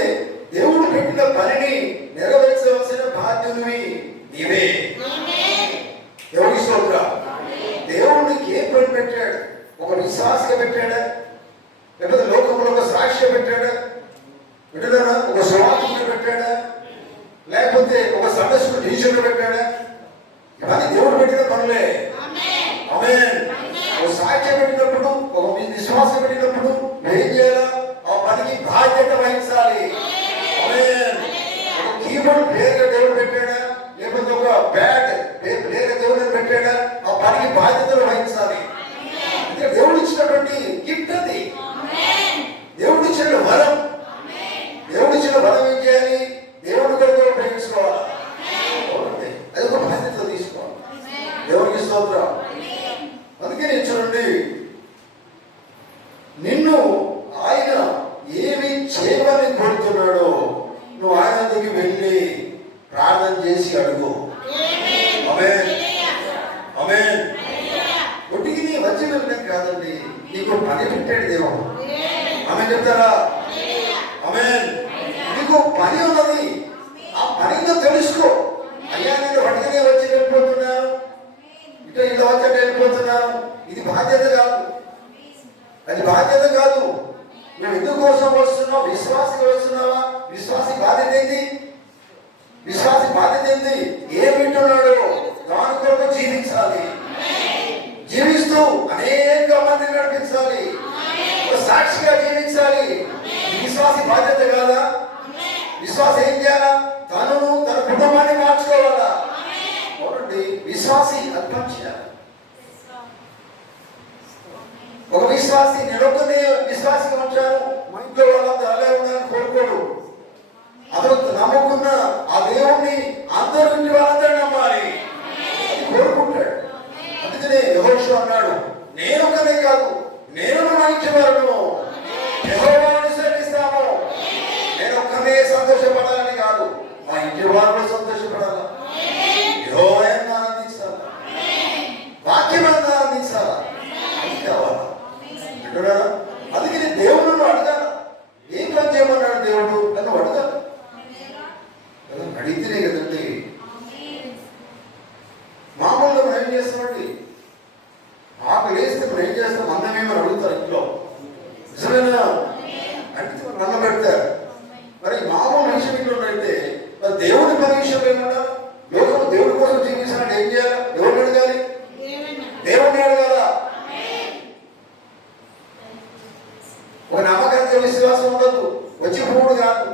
దేవుడు పెట్టిన పనిని నెరవేర్చవలసిన బాధ్యునివి నీవే. ఎవరికి స్తోత్రం. దేవుడికి ఏ పని పెట్టాడు? ఒక విశ్వాసగా పెట్టాడా, లేకపోతే లోకంలో ఒక సాక్షిగా పెట్టాడా? వింటున్నారా? ఒక సువార్తగా పెట్టాడా, లేకపోతే ఒక సందర్శకుడు టీచర్గా పెట్టాడా? ఇవన్నీ దేవుడు పెట్టిన పనులే. ఆమేన్. ఒక సాక్ష్యం పెట్టినప్పుడు, ఒక విశ్వాసం పెట్టినప్పుడు ఏం చేయాలా? ఆ పనికి బాధ్యత వహించాలి. ఆమేన్. ఒక కీబోర్డ్ పేరుగా దేవుడు పెట్టాడా, లేకపోతే ఒక బ్యాట్ పేరుగా దేవుడు పెట్టాడా? ఆ పనికి బాధ్యతలు వహించాలి. దేవుడు ఇచ్చినటువంటి గిఫ్ట్ అది. పని ఉన్నది. ఆ పనిలో తెలుసుకో. అయ్యా నేను వడికనే వచ్చి వెళ్ళిపోతున్నాను, ఇటు ఇలా వచ్చి వెళ్ళిపోతున్నాను, ఇది బాధ్యత కాదు. అది బాధ్యత కాదు. నువ్వు ఎందుకోసం వస్తున్నావు? విశ్వాసకి వస్తున్నావా? విశ్వాసి బాధ్యత ఏంటి? విశ్వాసి బాధ్యత ఏంటి? ఏం వింటున్నాడు దాని కొరకు జీవించాలి. జీవిస్తూ అనేక మందిని నడిపించాలి, సాక్షిగా జీవించాలి. విశ్వాసి బాధ్యత కాదా? విశ్వాసం ఏం చేయాలా? తనను తన కుటుంబాన్ని మార్చుకోవాలా. అవునండి, విశ్వాసి అర్థం చేయాలి. ఒక విశ్వాసి నెలకొనే విశ్వాసిగా ఉంచాను, మా ఇంట్లో వాళ్ళందరూ అలాగే ఉండాలని కోరుకోడు. అతను నమ్ముకున్న ఆ దేవుణ్ణి అందరూ ఇంటి వాళ్ళందరూ నమ్మాలి అని కోరుకుంటాడు. అందుకనే యెహోషువ అన్నాడు, నేను ఒక్కనే కాదు, నేను నా ఇంటి వారును యెహోవాను అనుసరిస్తాము. నేను ఒక్కనే సంతోషపడాలని కాదు, మా ఇంటి వారు సంతోషపడాలా, యెహోవాను ఆనందించాలా, వాక్యమును ఆనందించాలా, అది కావాలా. అందుకని దేవుడు అడగాల, ఏం పని చేయమన్నాడు దేవుడు నన్ను అడగాలి. అడిగితేనే కదండి. మామూలుగా మనం ఏం చేస్తామండి, ఆకు వేస్తే మనం ఏం చేస్తాం, అన్నమేమని అడుగుతారు ఇంట్లో, నిజమేనా? అడిగితే మనం అన్నం పెడతారు. మరి మామూలు విషయంలో అయితే మరి దేవుడి పని విషయంలో ఏమన్నా, లోకం దేవుడి కోసం జీవించాలంటే ఏం చేయాలి? ఎవరిని అడగాలి? దేవుడిని అడగాల. ఒక నమ్మకంతో విశ్వాసం ఉండదు, వచ్చి పోడు కాదు,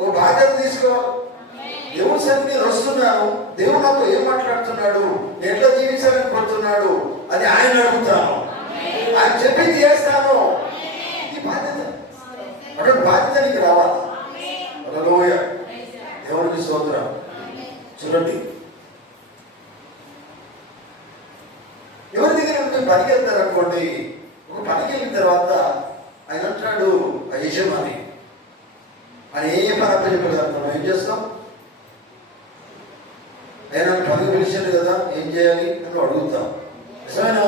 ఒక బాధ్యత తీసుకోవాలి. దేవుడి సరికి నేను వస్తున్నాను, దేవుడు నాతో ఏం మాట్లాడుతున్నాడు, నేను ఎట్లా జీవించాలనుకుంటున్నాడు అని ఆయన అడుగుతాను, ఆయన చెప్పింది చేస్తాను. ఇది బాధ్యత. అటువంటి బాధ్యత నీకు రావాలి. హల్లెలూయా, దేవునికి స్తోత్రం. చూడండి, ఎవరి దగ్గర మీరు పనికి వెళ్తారు అనుకోండి, ఒక పనికి వెళ్ళిన తర్వాత ఆయన అంటాడు, ఆ యజమాని ఆయన ఏ పని అప్పచెప్పాడు, మనం ఏం చేస్తాం? ఆయన పని పిలిచాడు కదా, ఏం చేయాలి అని అడుగుతాం. నిజమేనా?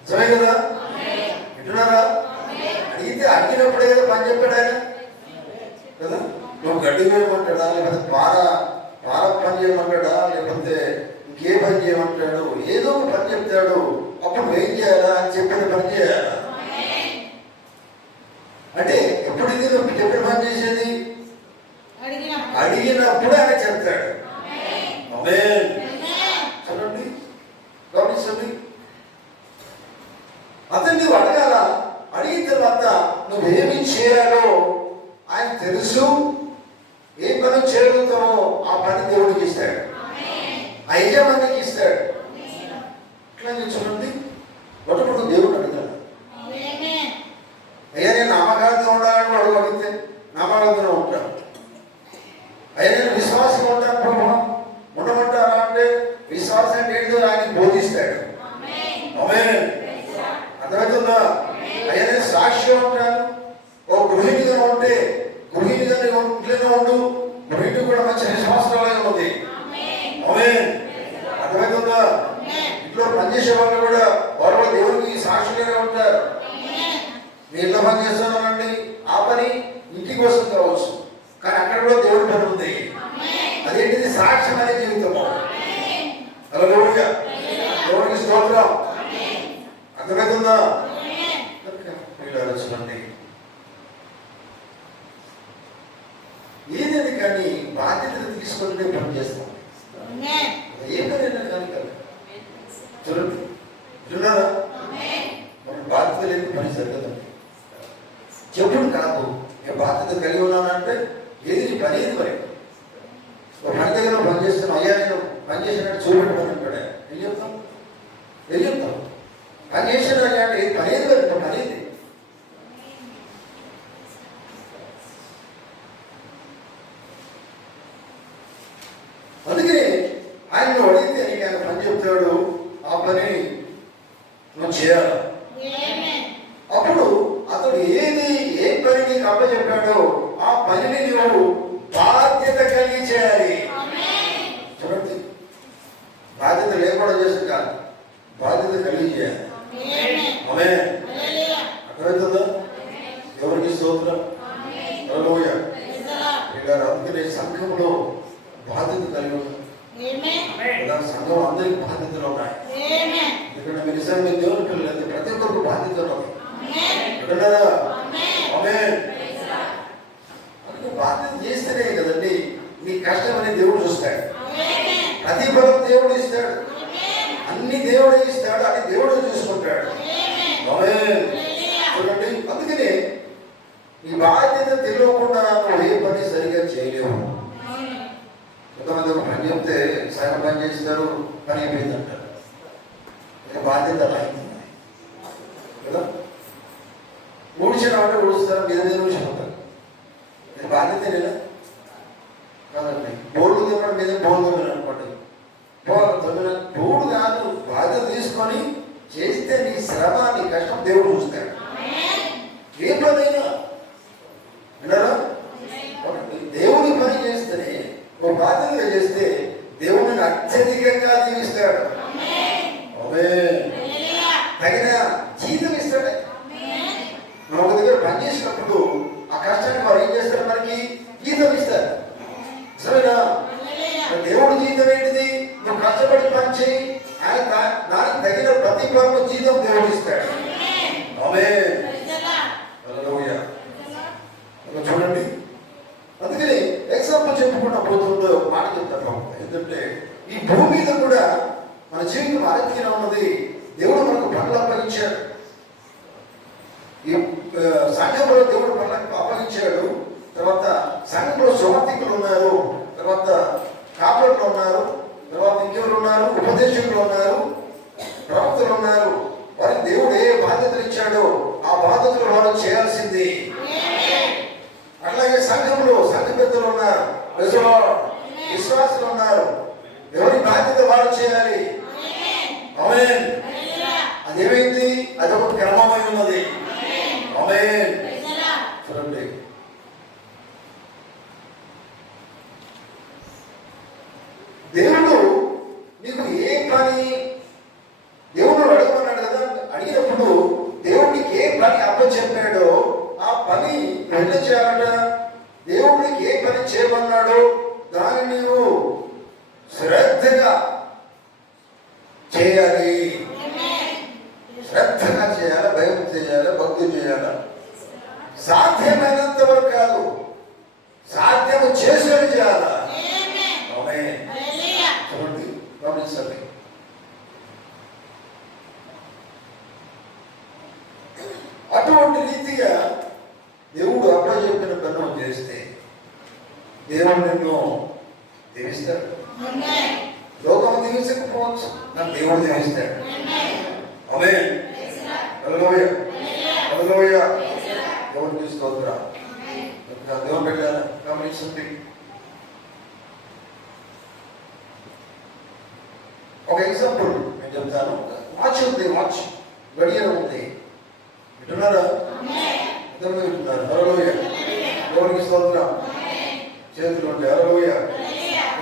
నిజమే కదా? వింటున్నారా? అడిగితే అడిగినప్పుడే కదా పని చెప్పాడు ఆయన కదా. నువ్వు గడ్డి వేయమంటాడా, లేకపోతే పార పని చేయమంటాడా, లేకపోతే ఇంకే పని చేయమంటాడు, ఏదో ఒక పని చెప్తాడు. అప్పుడు ఏం చేయాలా? అని చెప్పిన పని చేయాలా? అంటే ఎప్పుడు ఇది నువ్వు చెప్పిన పని చేసేది? అడిగినప్పుడు ఆయన చెప్తాడు. చూడండి, గమనించండి. అతను నువ్వు అడగాల. అడిగిన తర్వాత నువ్వేమి చేయాలో ఆయన తెలుసు. ఏ పని చేయగలుగుతావో ఆ పని దేవుడికి ఇస్తాడు, ఆ యజమానికి ఇస్తాడు. ఇట్లా చూడండి, ఒకప్పుడు దేవుడు అడిగాడు, అయ్యా నేను నామకార్థంగా ఉండాలని వాడు అడిగితే నామకార్థంగా ఉంటాను. అయ్యా నేను విశ్వాసంగా ఉంటాను ప్రభు ఉండమంటారా అంటే విశ్వాసం అంటే ఏంటో ఆయన బోధిస్తాడు. అర్థమవుతుందా? అయ్యా నేను సాక్షిగా ఉంటాను, ఓ గృహిణిగా ఉంటే గృహిణిగా ఇంట్లోనే ఉండు, గృహిణి కూడా మంచి విశ్వాసంగా ఉంది. అర్థమవుతుందా? ఇంట్లో పనిచేసే వాళ్ళు కూడా వారు దేవుడికి సాక్షిగానే ఉంటారు. మీ ఇళ్ళ పని చేస్తున్నానండి, ఆ పని ఇంటి కోసం కావచ్చు, కానీ అక్కడ కూడా దేవుడి పని ఉంది. అదేంటిది? సాక్ష్యం అనే జీవితము. హల్లెలూయా, దేవుడికి స్తోత్రం. అర్థమవుతుందా? చూడండి, ఏదైనా కానీ బాధ్యతలు తీసుకుంటే పని చేస్తాం. ఏ పనైనా కానీ కదా. చూడండి, చూడారా? మన బాధ్యత లేని పని జరగదండి. చెప్పుడు కాదు, నేను బాధ్యత కలిగి ఉన్నానంటే ఏది నీ పని ఏది? మరి ఒక పని దగ్గర పని చేస్తున్నాం, అయ్యా నేను పని చేసినట్టు చూపెట్టమని అంటాడు. ఏం చెప్తాం? ఏం చెప్తాం? పని చేసిన అంటే ఏది పని ఏది? మరి పని ఏది? అందుకే ఆయన అడిగితే నీకు ఆయన పని చెప్తాడు, ఆ పని నువ్వు చేయాలి. అప్పుడు అతడు ఏ పని నీకు అప్పచెప్పాడో ఆ పనిని నువ్వు బాధ్యత కలిగి చేయాలి. చూడండి, బాధ్యత లేకుండా చేసి కాదు, బాధ్యత కలిగి చేయాలి. అర్థమవుతుందా? ఎవరికి స్తోత్రం. హల్లెలూయా. అందుకనే సంఘంలో బాధ్యత కలిగి ఉన్నాం. సంఘం అందరికి బాధ్యతలు ఉన్నాయి. ఎందుకంటే మీరు నిజంగా దేవుని పిల్లలు ప్రతి ఒక్కరికి బాధ్యతలు ఉన్నాయి. అందుకు బాధ్యత చేస్తేనే కదండి నీ కష్టం అనేది దేవుడు చూస్తాడు. ప్రతిఫలం దేవుడు ఇస్తాడు. అన్ని దేవుడే ఇస్తాడు. అని దేవుడు చూసుకుంటాడు. చూడండి, అందుకనే ఈ బాధ్యత తెలియకుండా నువ్వు ఏ పని సరిగా చేయలేవు. కొంతమంది ఒక పని చెప్తే సగం పని చేస్తారు, పని అయిపోయింది అంటారు. బాధ్యత అలా అయింది కదా. ఊడ్చిన అంటే ఊడుస్తారు, మీద మీద ఊడ్చిపోతారు. ఇది బాధ్యత లేదా కాదండి. బోర్డు తిమ్మడం మీద బోర్డు తిమ్మని అనుకోండి. బోర్డు కాదు, బాధ్యత తీసుకొని చేస్తే నీ శ్రమ నీ కష్టం దేవుడు చూస్తాడు. ఏ పనైనా విన్నారా? దేవుడి పని చేస్తేనే ఒక బాధ్యతగా చేస్తే దేవుడిని అత్యధికంగా దీవిస్తాడు. తగిన జీతం ఇస్తాడు. మనం ఒక దగ్గర పని చేసినప్పుడు ఆ కష్టానికి వారు ఏం చేస్తారు? మనకి జీతం ఇస్తారు. సరేనా? దేవుడు జీతం ఏంటిది? నువ్వు కష్టపడి పని చేయి, ఆయన దానికి తగిన ప్రతిఫలం జీతం దేవుడు ఇస్తాడు. చూడండి, అందుకని ఎగ్జాంపుల్ చెప్పుకుంటా పోతుంటే ఒక మాట చెప్తాను. ఎందుకంటే ఈ భూమి మీద కూడా మన జీవితం ఆరోగ్యంగా ఉన్నది. దేవుడు మనకు పనులు అప్పగించాడు. ఈ సంఘంలో దేవుడు పనులకు అప్పగించాడు. తర్వాత సంఘంలో సువార్థికులు ఉన్నారు, తర్వాత కాపులు ఉన్నారు, తర్వాత ఇంకెవరు ఉన్నారు? ఉపదేశకులు ఉన్నారు, ప్రవక్తలు ఉన్నారు. వారికి దేవుడు ఏ బాధ్యతలు ఇచ్చాడో ఆ బాధ్యతలు వారు చేయాల్సింది. అట్లాగే సంఘంలో సంఘ పెద్దలు ఉన్నారు, విశ్వాసులు ఉన్నారు. ఎవరి బాధ్యత వారు చేయాలి. అదేమైంది? అదొక క్రమమై ఉన్నది. చూడండి, దేవుడు నీకు ఏ పని దేవుడు అడగమన్నాడు కదా. అడిగినప్పుడు దేవుడు నీకు ఏ పని అప్పచెప్పాడో ఆ పని ఎంత చేయాలట? దేవుడు నీకు ఏ పని చేయమన్నాడో దాన్ని నీవు శ్రద్ధగా చేయాలి. శ్రద్ధగా చేయాలి, భయం చేయాలి, భక్తి చేయాలి. సాధ్యమైనంత వరకు కాదు, సాధ్యము చేసేది చేయాలి. చూడండి, గమనించండి. అటువంటి రీతిగా దేవుడు అప్పచెప్పిన పనులు చేస్తే దేవుడు నిన్ను దీవిస్తాడు. లోకం దీవించకపోవచ్చు, నన్ను దేవుడు దీవిస్తాడు. దేవుడికి స్తోత్రం. దేవుడు పెట్టారా? గమనించండి. ఒక ఎగ్జాంపుల్ నేను చెప్తాను. వాచ్ ఉంది, వాచ్ గడియారం ఉంది. వింటున్నారా? వింటున్నారు? హల్లెలూయా. దేవుడికి స్తోత్రం. చేతులు ఉంటాయి. హల్లెలూయా.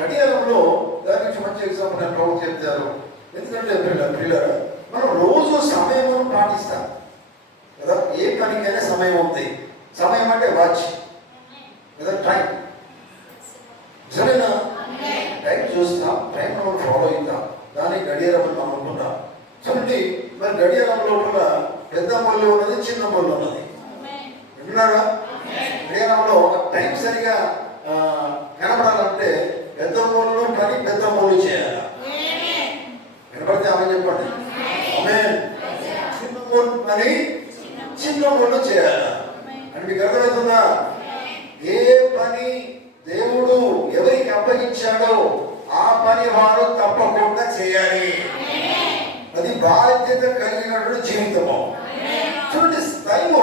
గడియారంలో దాని నుంచి మంచి ఎగ్జాంపుల్ నేను ప్రభు చెప్తారు. ఎందుకంటే పిల్లరా, మనం రోజు సమయం పాటిస్తాం కదా. ఏ పనికైనా సమయం ఉంది. సమయం అంటే వాచ్ కదా, టైం. సరేనా? టైం చూస్తాం, టైం మనం ఫాలో అవుతాం. దాన్ని గడియారం మనం అనుకుంటాం. చూడండి, మరి గడియారం లోపల పెద్ద మొల్లు ఉన్నది, చిన్న మొల్లు ఉన్నది. విన్నారా? గడియారంలో టైం సరిగా కనబడాలంటే పెద్ద మొల్లు పని పెద్ద మొల్లు చేయాలి. వినపడితే ఆమె చెప్పండి. చిన్న మొల్లు పని చిన్న మొల్లు చేయాలి. అని మీకు అర్థమవుతుందా? ఏ పని దేవుడు ఎవరికి అప్పగించాడో ఆ పని వారు తప్పకుండా చేయాలి. అది బాధ్యత కలిగినటువంటి జీవితము. చూడండి, టైము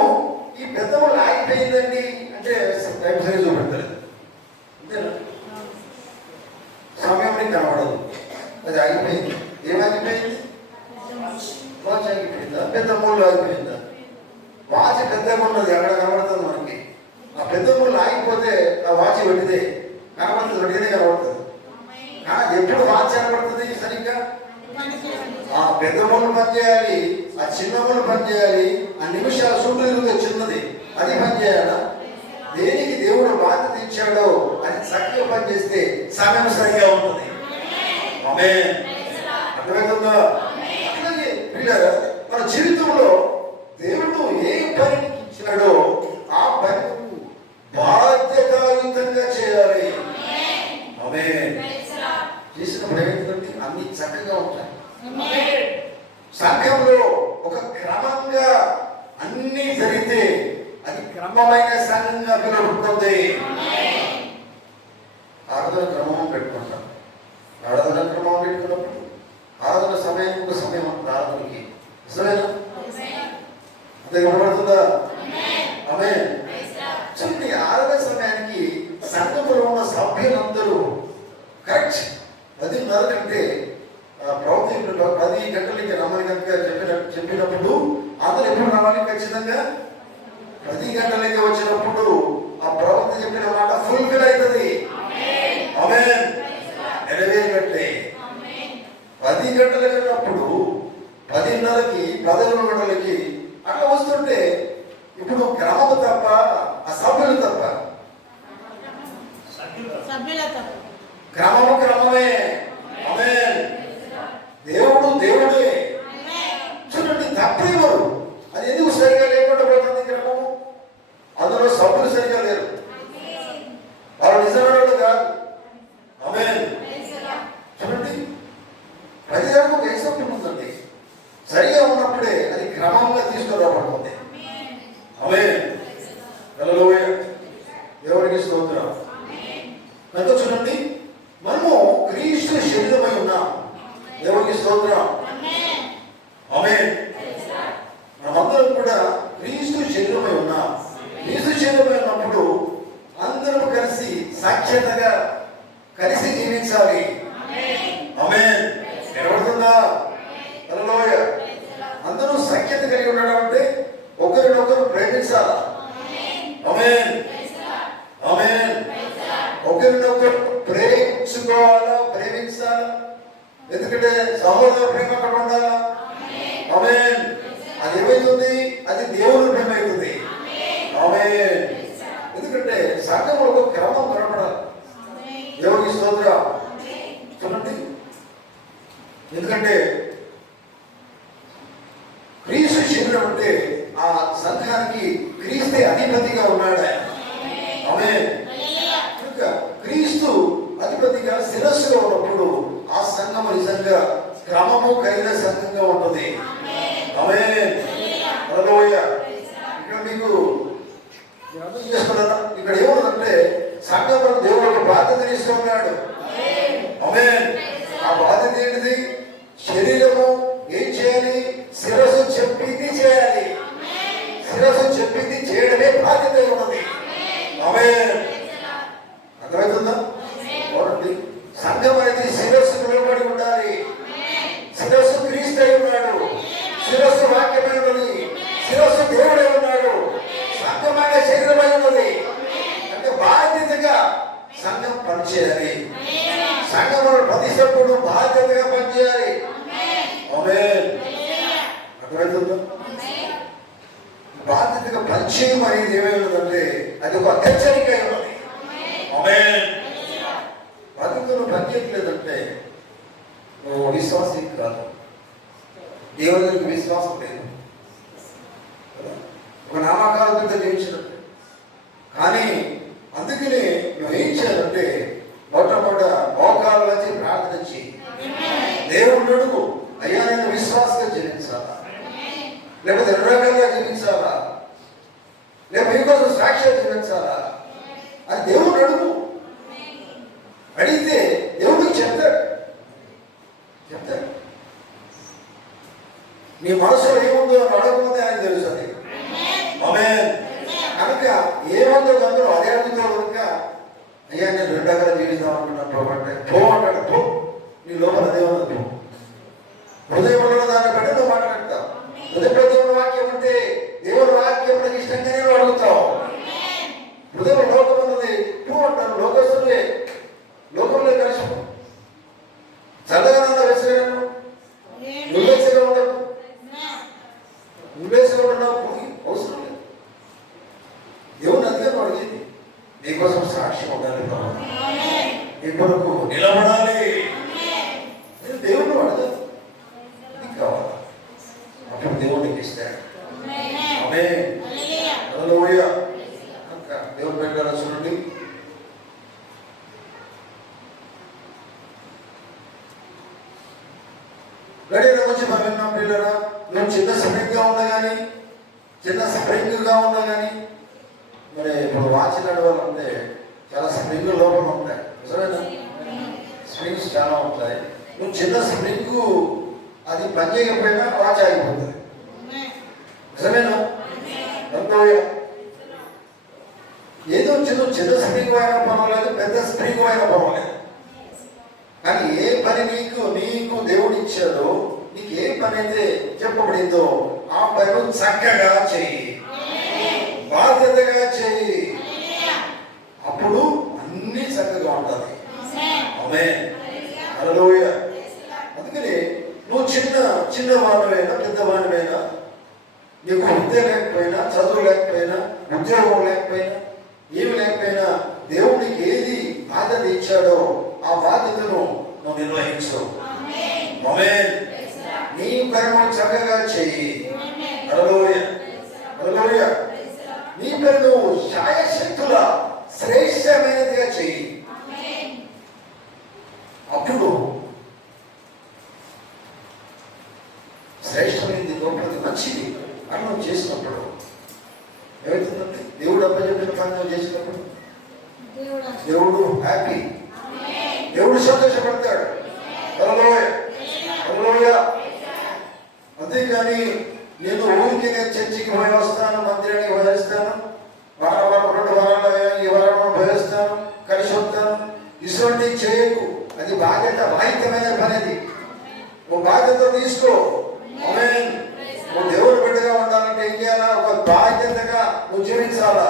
ఈ పెద్దవాళ్ళు ఆగిపోయిందండి అంటే టైం సరి చూపెడతారు. అంతేనా? సమయం కనబడదు, అది ఆగిపోయింది. ఏమాగిపోయింది? వాచ్ ఆగిపోయిందా? పెద్ద మూళ్ళు ఆగిపోయిందా? వాచ్ పెద్దగా ఉన్నది, అక్కడ కనబడుతుంది మనకి. ఆ పెద్ద మూళ్ళు ఆగిపోతే ఆ వాచ్ వెంటిదే కనబడుతుంది, వెంటనే కనబడుతుంది. ఎప్పుడు వాచ్ కనబడుతుంది సరిగ్గా? ఆ పెద్ద మూలు పనిచేయాలి, ఆ చిన్న మూలు పనిచేయాలి. ఆ నిమిషాల సూర్యుడు చిన్నది అది పనిచేయాలా? దేనికి దేవుడు బాధ్యత ఇచ్చాడో అది చక్కగా పనిచేస్తే సమయం సరిగా ఉంటుంది. ఆమేన్. అర్థమవుతుందా? అలాగే పిల్లలు మన జీవితంలో దేవుడు ఏ పని ఇచ్చాడో ఆ పని బాధ్యతాయుతంగా చేయాలి. ఆమేన్. చేసినప్పుడు ఏమైందంటే అన్ని చక్కగా ఉంటాయి. సంఘంలో ఒక క్రమంగా అన్ని జరిగితే అది క్రమమైన సంఘంగా పిలువబడుతుంది. ఆరాధన క్రమం పెట్టుకుంటాం. ఆరాధన క్రమం పెట్టుకున్నప్పుడు ఆరాధన సమయం ఒక సమయం ఆరాధనకి సరేనా? అంతే కనబడుతుందా? ఆమేన్. చూడండి, ఆరాధన సమయానికి సంఘంలో ఉన్న సభ్యులందరూ కరెక్ట్ 10:30 కంటే ప్రవృత్తి 10 గంటలకి రమ్మని కనుక చెప్పినప్పుడు అందరూ ఎప్పుడు రావాలి? ఖచ్చితంగా 10 గంటలకి వచ్చినప్పుడు ఆ ప్రవృత్తి చెప్పిన మాట ఫుల్ఫిల్ అవుతుంది. ఆమేన్. నెరవేరినట్లే 10 గంటలకి ఉన్నప్పుడు 10:30కి 11 గంటలకి అట్లా వస్తుంటే ఇప్పుడు క్రమము తప్ప ఆ సభ్యులు తప్ప క్రమము క్రమమే. ఆమేన్. దేవుడు దేవుడే. చూడండి, తప్పేవారు అది ఎందుకు సరిగా లేకుండా పోతుంది క్రమము? అందులో సభ్యులు సరిగా లేరు, వాళ్ళు నిజమైన కాదు. ఆమేన్. చూడండి, ప్రతి దానికి ఒక ఎగ్జాంపుల్ ఉందండి. సరిగా ఉన్నప్పుడే అది క్రమంగా తీసుకురాబడుతుంది. ఆమేన్. హల్లెలూయా. దేవునికి స్తోత్రం. కనుక చూడండి, మనము క్రీస్తు శరీరమై ఉన్నాం. దేవునికి స్తోత్రం. ఆమేన్. మనమందరం కూడా క్రీస్తు శరీరమై ఉన్నాం. క్రీస్తు శరీరమై ఉన్నప్పుడు అందరం కలిసి సాక్షాత్గా కలిసి జీవించాలి. ఆమేన్. నిలబడుతుందా? హల్లెలూయా. అందరూ సఖ్యత కలిగి ఉండడం అంటే ఒకరినొకరు ప్రేమించాలా. ఆమేన్. ఆమేన్. ఒకరినొకరు ప్రేమించుకోవాలా, ప్రేమించాలా. ఎందుకంటే సహోదర ప్రేమ అక్కడ ఉండాలా. ఆమేన్. అది ఏమైతుంది? అది దేవుని ప్రేమ అవుతుంది. ఆమేన్. ఎందుకంటే సంఘంలో ఒక క్రమం కనపడాలి. దేవునికి స్తోత్రం. చూడండి, ఎందుకంటే క్రీస్తు శరీరం అంటే ఆ సంఘానికి క్రీస్తే అధిపతిగా ఉన్నాడు. ఆమేన్. కనుక క్రీస్తు అధిపతిగా శిరస్సుగా ఉన్నప్పుడు ఆ సంఘం నిజంగా క్రమము కలిగిన సంఘంగా ఉంటుంది. ఆమేన్. హల్లెలూయా. ఇక్కడ మీకు అర్థం చేసుకున్నారా? ఇక్కడ ఏముందంటే సంఘంలో దేవుడు ఒక బాధ్యత తీసుకున్నాడు. ఆమేన్. ఆ బాధ్యత ఏంటిది? శరీరము ఏం చేయాలి? శిరస్సు చెప్పింది చేయాలి. శిరస్సు చెప్పింది చేయడమే బాధ్యత ఉన్నది. ఆమేన్. అర్థమవుతుందా? చూడండి, సంఘం అనేది శిరస్సు నిలబడి ఉండాలి. శిరస్సు క్రీస్తు అయి ఉన్నాడు. శిరస్సు వాక్యమై ఉన్నది. శిరస్సు దేవుడై ఉన్నాడు. సంఘమైన శరీరమై ఉన్నది. అంటే బాధ్యతగా సంఘం పనిచేయాలి. సంఘంలో ప్రతి సభ్యుడు బాధ్యతగా పనిచేయాలి. ఆమేన్. అర్థమవుతుందా? బాధ్యతగా పరిచయం అనేది ఏమైనదంటే అది ఒక హెచ్చరిక ఉన్నది. ఆమేన్. బాధ్యతను పనిచేయట్లేదంటే నువ్వు విశ్వాసం కాదు. దేవునికి విశ్వాసం లేదు. ఒక నామకాలతో జీవించినట్టు. కానీ అందుకనే నువ్వు ఏం చేయాలంటే మొట్టమొదట మోకాలు వచ్చి ప్రార్థన చేయి. దేవుడు అడుగు, అయ్యా నేను విశ్వాసంగా జీవించాలా, లేకపోతే నిర్ణయంగా జీవించాలా, లేకపోతే మీకోసం సాక్షిగా జీవించాలా అని దేవుడు అడుగు. అడిగితే దేవుడికి చెప్తాడు. నీ మనసులో ఏముందో అడగకపోతే ఆయన తెలుస్తుంది. ఆమేన్. కనుక ఏముందో అందులో అదే అడుగుతావు కనుక అయ్యా నేను రెండగా జీవిద్దాం అనుకున్నాను అంటే పో అంటాడు. పో, నీ లోపల దేవుడు హృదయంలో దాన్ని బట్టి నువ్వు మాట్లాడతావు. హృదయంలో దేవుని వాక్యం ఉంటే దేవుని వాక్యం నాకు ఇష్టంగానే నువ్వు అడుగుతావు. హృదయంలో లోకం ఉన్నది పో అంటారు. లోకస్తులే లోకంలో కలిసి చల్లగా వేసలేను, నువ్వేసగా ఉండవు, నువ్వేసగా ఉండవు అవసరం లేదు. దేవుని అదిగా అడిగింది నీకోసం సాక్ష్యం కొరకు నిలబడాలి. దేవుడు అడగదు, నీకు కావాలి, అప్పుడు దేవుడికి ఇస్తాడు. ఆమేన్. హల్లెలూయా. దేవుడు పెట్టారా చూడండి. గడియల గురించి మనం విన్నాం పిల్లరా. నువ్వు చిన్న స్ప్రింగ్గా ఉన్నా కానీ, చిన్న స్ప్రింగ్గా ఉన్నా కానీ, మరి ఇప్పుడు వాచ్ నడవాలంటే చాలా స్ప్రింగ్ లోపల ఉంటాయి, నిజమేనా? స్ప్రింగ్స్ చాలా ఉంటాయి. నువ్వు చిన్న స్ప్రింగ్ అది పని చేయకపోయినా వాచ్ ఆగిపోతుంది, నిజమేనా? ఏదో చిన్న స్ప్రింగ్ అయినా పర్వాలేదు, పెద్ద స్ప్రింగ్ అయినా పర్వాలేదు, కానీ ఏ పని నీకు దేవుడు ఇచ్చాడో, నీకు ఏ పని అయితే చెప్పబడిందో ఆ పని చక్కగా చెయ్యి, బాధ్యతగా చెయ్యి, అప్పుడు అన్ని చక్కగా ఉంటుంది. ఆమేన్. హల్లెలూయా. అందుకని నువ్వు చిన్నవాడివైనా పెద్దవాడివైనా, నీకు విద్య లేకపోయినా, చదువు లేకపోయినా, ఉద్యోగం లేకపోయినా, ఏమి లేకపోయినా, దేవుడికి ఏది బాధ్యత ఇచ్చాడో ఆ బాధ్యతను నువ్వు నిర్వహించు. ఆమేన్. నీ కర్మను చక్కగా చెయ్యి. హల్లెలూయా. హల్లెలూయా. నీ పని నువ్వు శాయశక్తుల శ్రేష్టమైనదిగా చెయ్యి. అప్పుడు శ్రేష్టమైనది, గొప్పది, మంచిది అని నువ్వు చేసినప్పుడు ఏమవుతుందంటే, దేవుడు అప్పచెప్పిన పని నువ్వు చేసినప్పుడు దేవుడు హ్యాపీ, దేవుడు సంతోషపడతాడు. హల్లెలూయా. హల్లెలూయా. అంతేగాని నేను ఊరికి చర్చికి పోయి వస్తాను, మందిరానికి పోయి వస్తాను, వారం 2 వారాలు ఈ వారం పోయి వస్తాను, కలిసి వస్తాను, ఇటువంటి చేయకు. అది బాధ్యత రహితమైన పని. అది ఓ బాధ్యత తీసుకో. ఆమేన్. నువ్వు దేవుడు బిడ్డగా ఉండాలంటే ఏం చేయాలా? ఒక బాధ్యతగా నువ్వు జీవించాలా.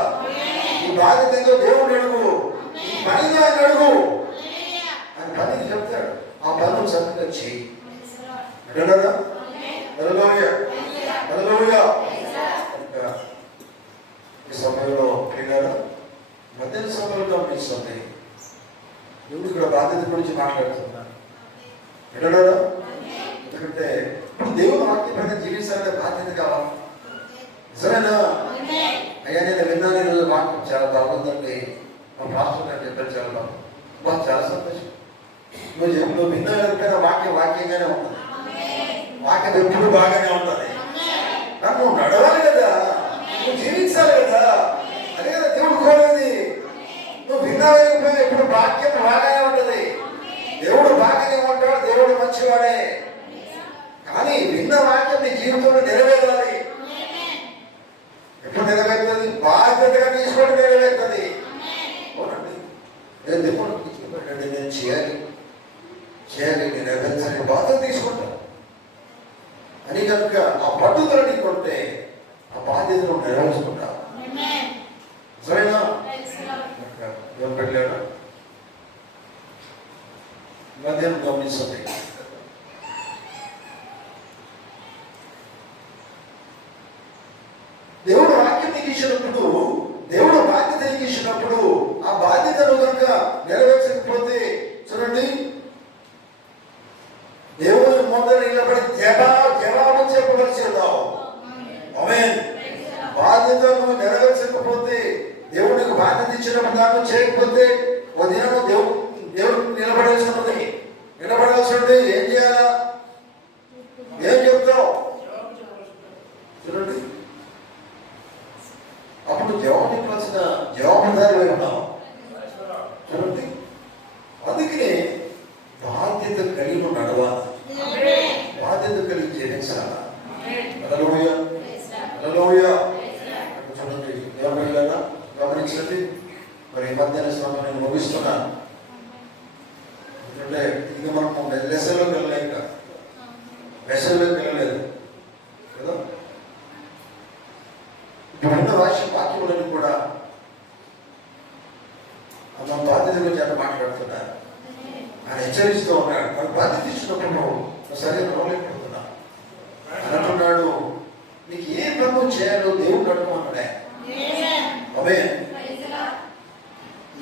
ఈ బాధ్యతగా దేవుడు అడుగు, ఈ పనిని ఆయన అడుగు, ఆయన పనికి చెప్తాడు. ఆ పనులు చక్కగా చేయి. హల్లెలూయా. హల్లెలూయా. ఈ సమయంలో ప్రియులారా, మధ్యాహ్న సమయంలో గమనిస్తుంది, దేవుడు ఇక్కడ బాధ్యత గురించి మాట్లాడుతున్నాను. హల్లెలూయా. ఎందుకంటే ఇప్పుడు దేవుడు వాక్యం ప్రకారం జీవించాలంటే బాధ్యత కావాలి, నిజమేనా? అయ్యా నేను విన్నాను ఈరోజు వాక్యం చాలా బాగుందండి, మా పాస్టర్ గారు చెప్పారు, చాలా బాగుంది, మాకు చాలా సంతోషం. నువ్వు విన్న ఎవరికైనా వాక్యంగానే ఉంటుంది, వాక్యం ఎప్పుడు బాగానే ఉంటుంది. నువ్వు నడవాలి కదా, నువ్వు జీవించాలి కదా, అదే కదా దేవుడు కోరేది. నువ్వు విన్నావేకపోయినా ఇప్పుడు వాక్యం బాగానే ఉంటుంది, దేవుడు బాగానే ఉంటాడు, దేవుడు మంచివాడే. కానీ విన్న వాక్యం నీ జీవితంలో నెరవేరాలి. ఎప్పుడు నెరవేరుతుంది? బాధ్యతగా తీసుకొని నెరవేరుతుంది. అవునండి. నేను చేయాలి, నేను నెరవేర్చాలి, బాధ్యత తీసుకుంటాను అని కనుక ఆ పట్టుదల నీకు ఉంటే ఆ బాధ్యతను నెరవేర్చుకుంటా. సరేనా? ఏం పెట్టలేడా? మధ్యాహ్నం గమనిస్తుంది, దేవుడు వాక్యం నీకు ఇచ్చినప్పుడు, దేవుడు బాధ్యత నీకు ఇచ్చినప్పుడు ఆ బాధ్యతను కనుక నెరవేర్చకపోతే చూడండి, దేవుని ముందర నిలబడి జవాబు చెప్పవలసి ఉన్నావు. ఆమేన్. బాధ్యత నువ్వు నెరవేర్చకపోతే, దేవుడికి బాధ్యత ఇచ్చినప్పుడు దాన్ని చేయకపోతే ఓ దినం దేవుడు నిలబడాల్సి ఉంటుంది. ఏం చేయాలా? ఏం చెప్తావు? చూడండి, అప్పుడు జవాబు ఇవ్వాల్సిన జవాబుదారి ఉన్నావు. చూడండి, అందుకనే బాధ్యత కలిగి నడవాలి, బాధ్యత కలిగి జీవించాలా. హల్లెలూయా. హల్లెలూయా. చూడండి, దేవుడిలాగా గమనించండి. మరి మధ్యాహ్న సమయం నేను ముగిస్తున్నాను. ఎందుకంటే ఇది మనం లెసన్లోకి వెళ్ళలేక, లెసన్లోకి వెళ్ళలేదు కదా. ఇప్పుడున్న వాక్యములను కూడా మన బాధ్యత గురించి ఆయన మాట్లాడుతున్నారు, ఆయన హెచ్చరిస్తూ ఉన్నాడు. మన బాధ్యత ఇచ్చినప్పుడు సరిగ్గా నడవలేకపోతున్నా అని అంటున్నాడు. నీకు ఏ పనులు చేయాలో దేవుడు నడుమన్నాడే. ఆమేన్.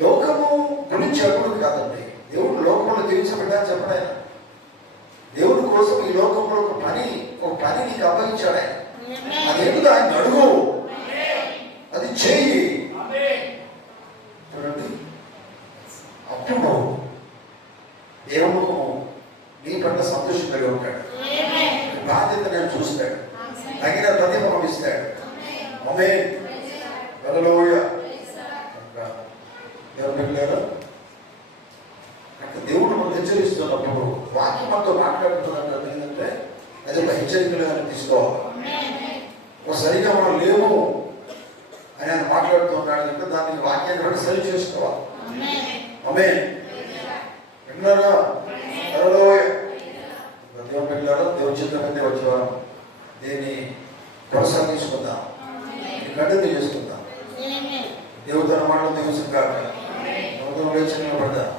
లోకము గురించి అప్పుడు కాదండి, దేవుడు లోకంలో జీవించబడ్డా చెప్పడు ఆయన. దేవుడి కోసం ఈ లోకంలో ఒక పని నీకు అప్పగించాడు ఆయన. అదేంటిదో ఆయన అడుగు, అది చేయి. చూడండి, అప్పుడు దేవుడు నీ పట్ల సంతోషంగా ఉంటాడు. బాధ్యత నేను చూస్తాడు, తగిన ప్రతిఫలం ఇస్తాడు. ఆమేన్. హల్లెలూయా. దేవుడు మనం హెచ్చరిస్తున్నప్పుడు వాక్యం మనతో మాట్లాడుతున్నట్టు ఏంటంటే అది ఒక హెచ్చరికలుగా తీసుకోవాలి. ఒక సరిగా మనం లేవు అని ఆయన మాట్లాడుతున్నాడు అంటే దాన్ని వాక్యాన్ని బట్టి సరి చేసుకోవాలి. ఆమేన్. విన్నారా? హల్లెలూయా. దేవుని బిడ్డలారా, దేవుని చిత్తమైతే వచ్చేవారు దీన్ని కొనసాగించుకుందాం, కంటిన్యూ చేసుకుందాం. దేవుడు తన మాటలు దివసం కాక లేచిన పడదాం.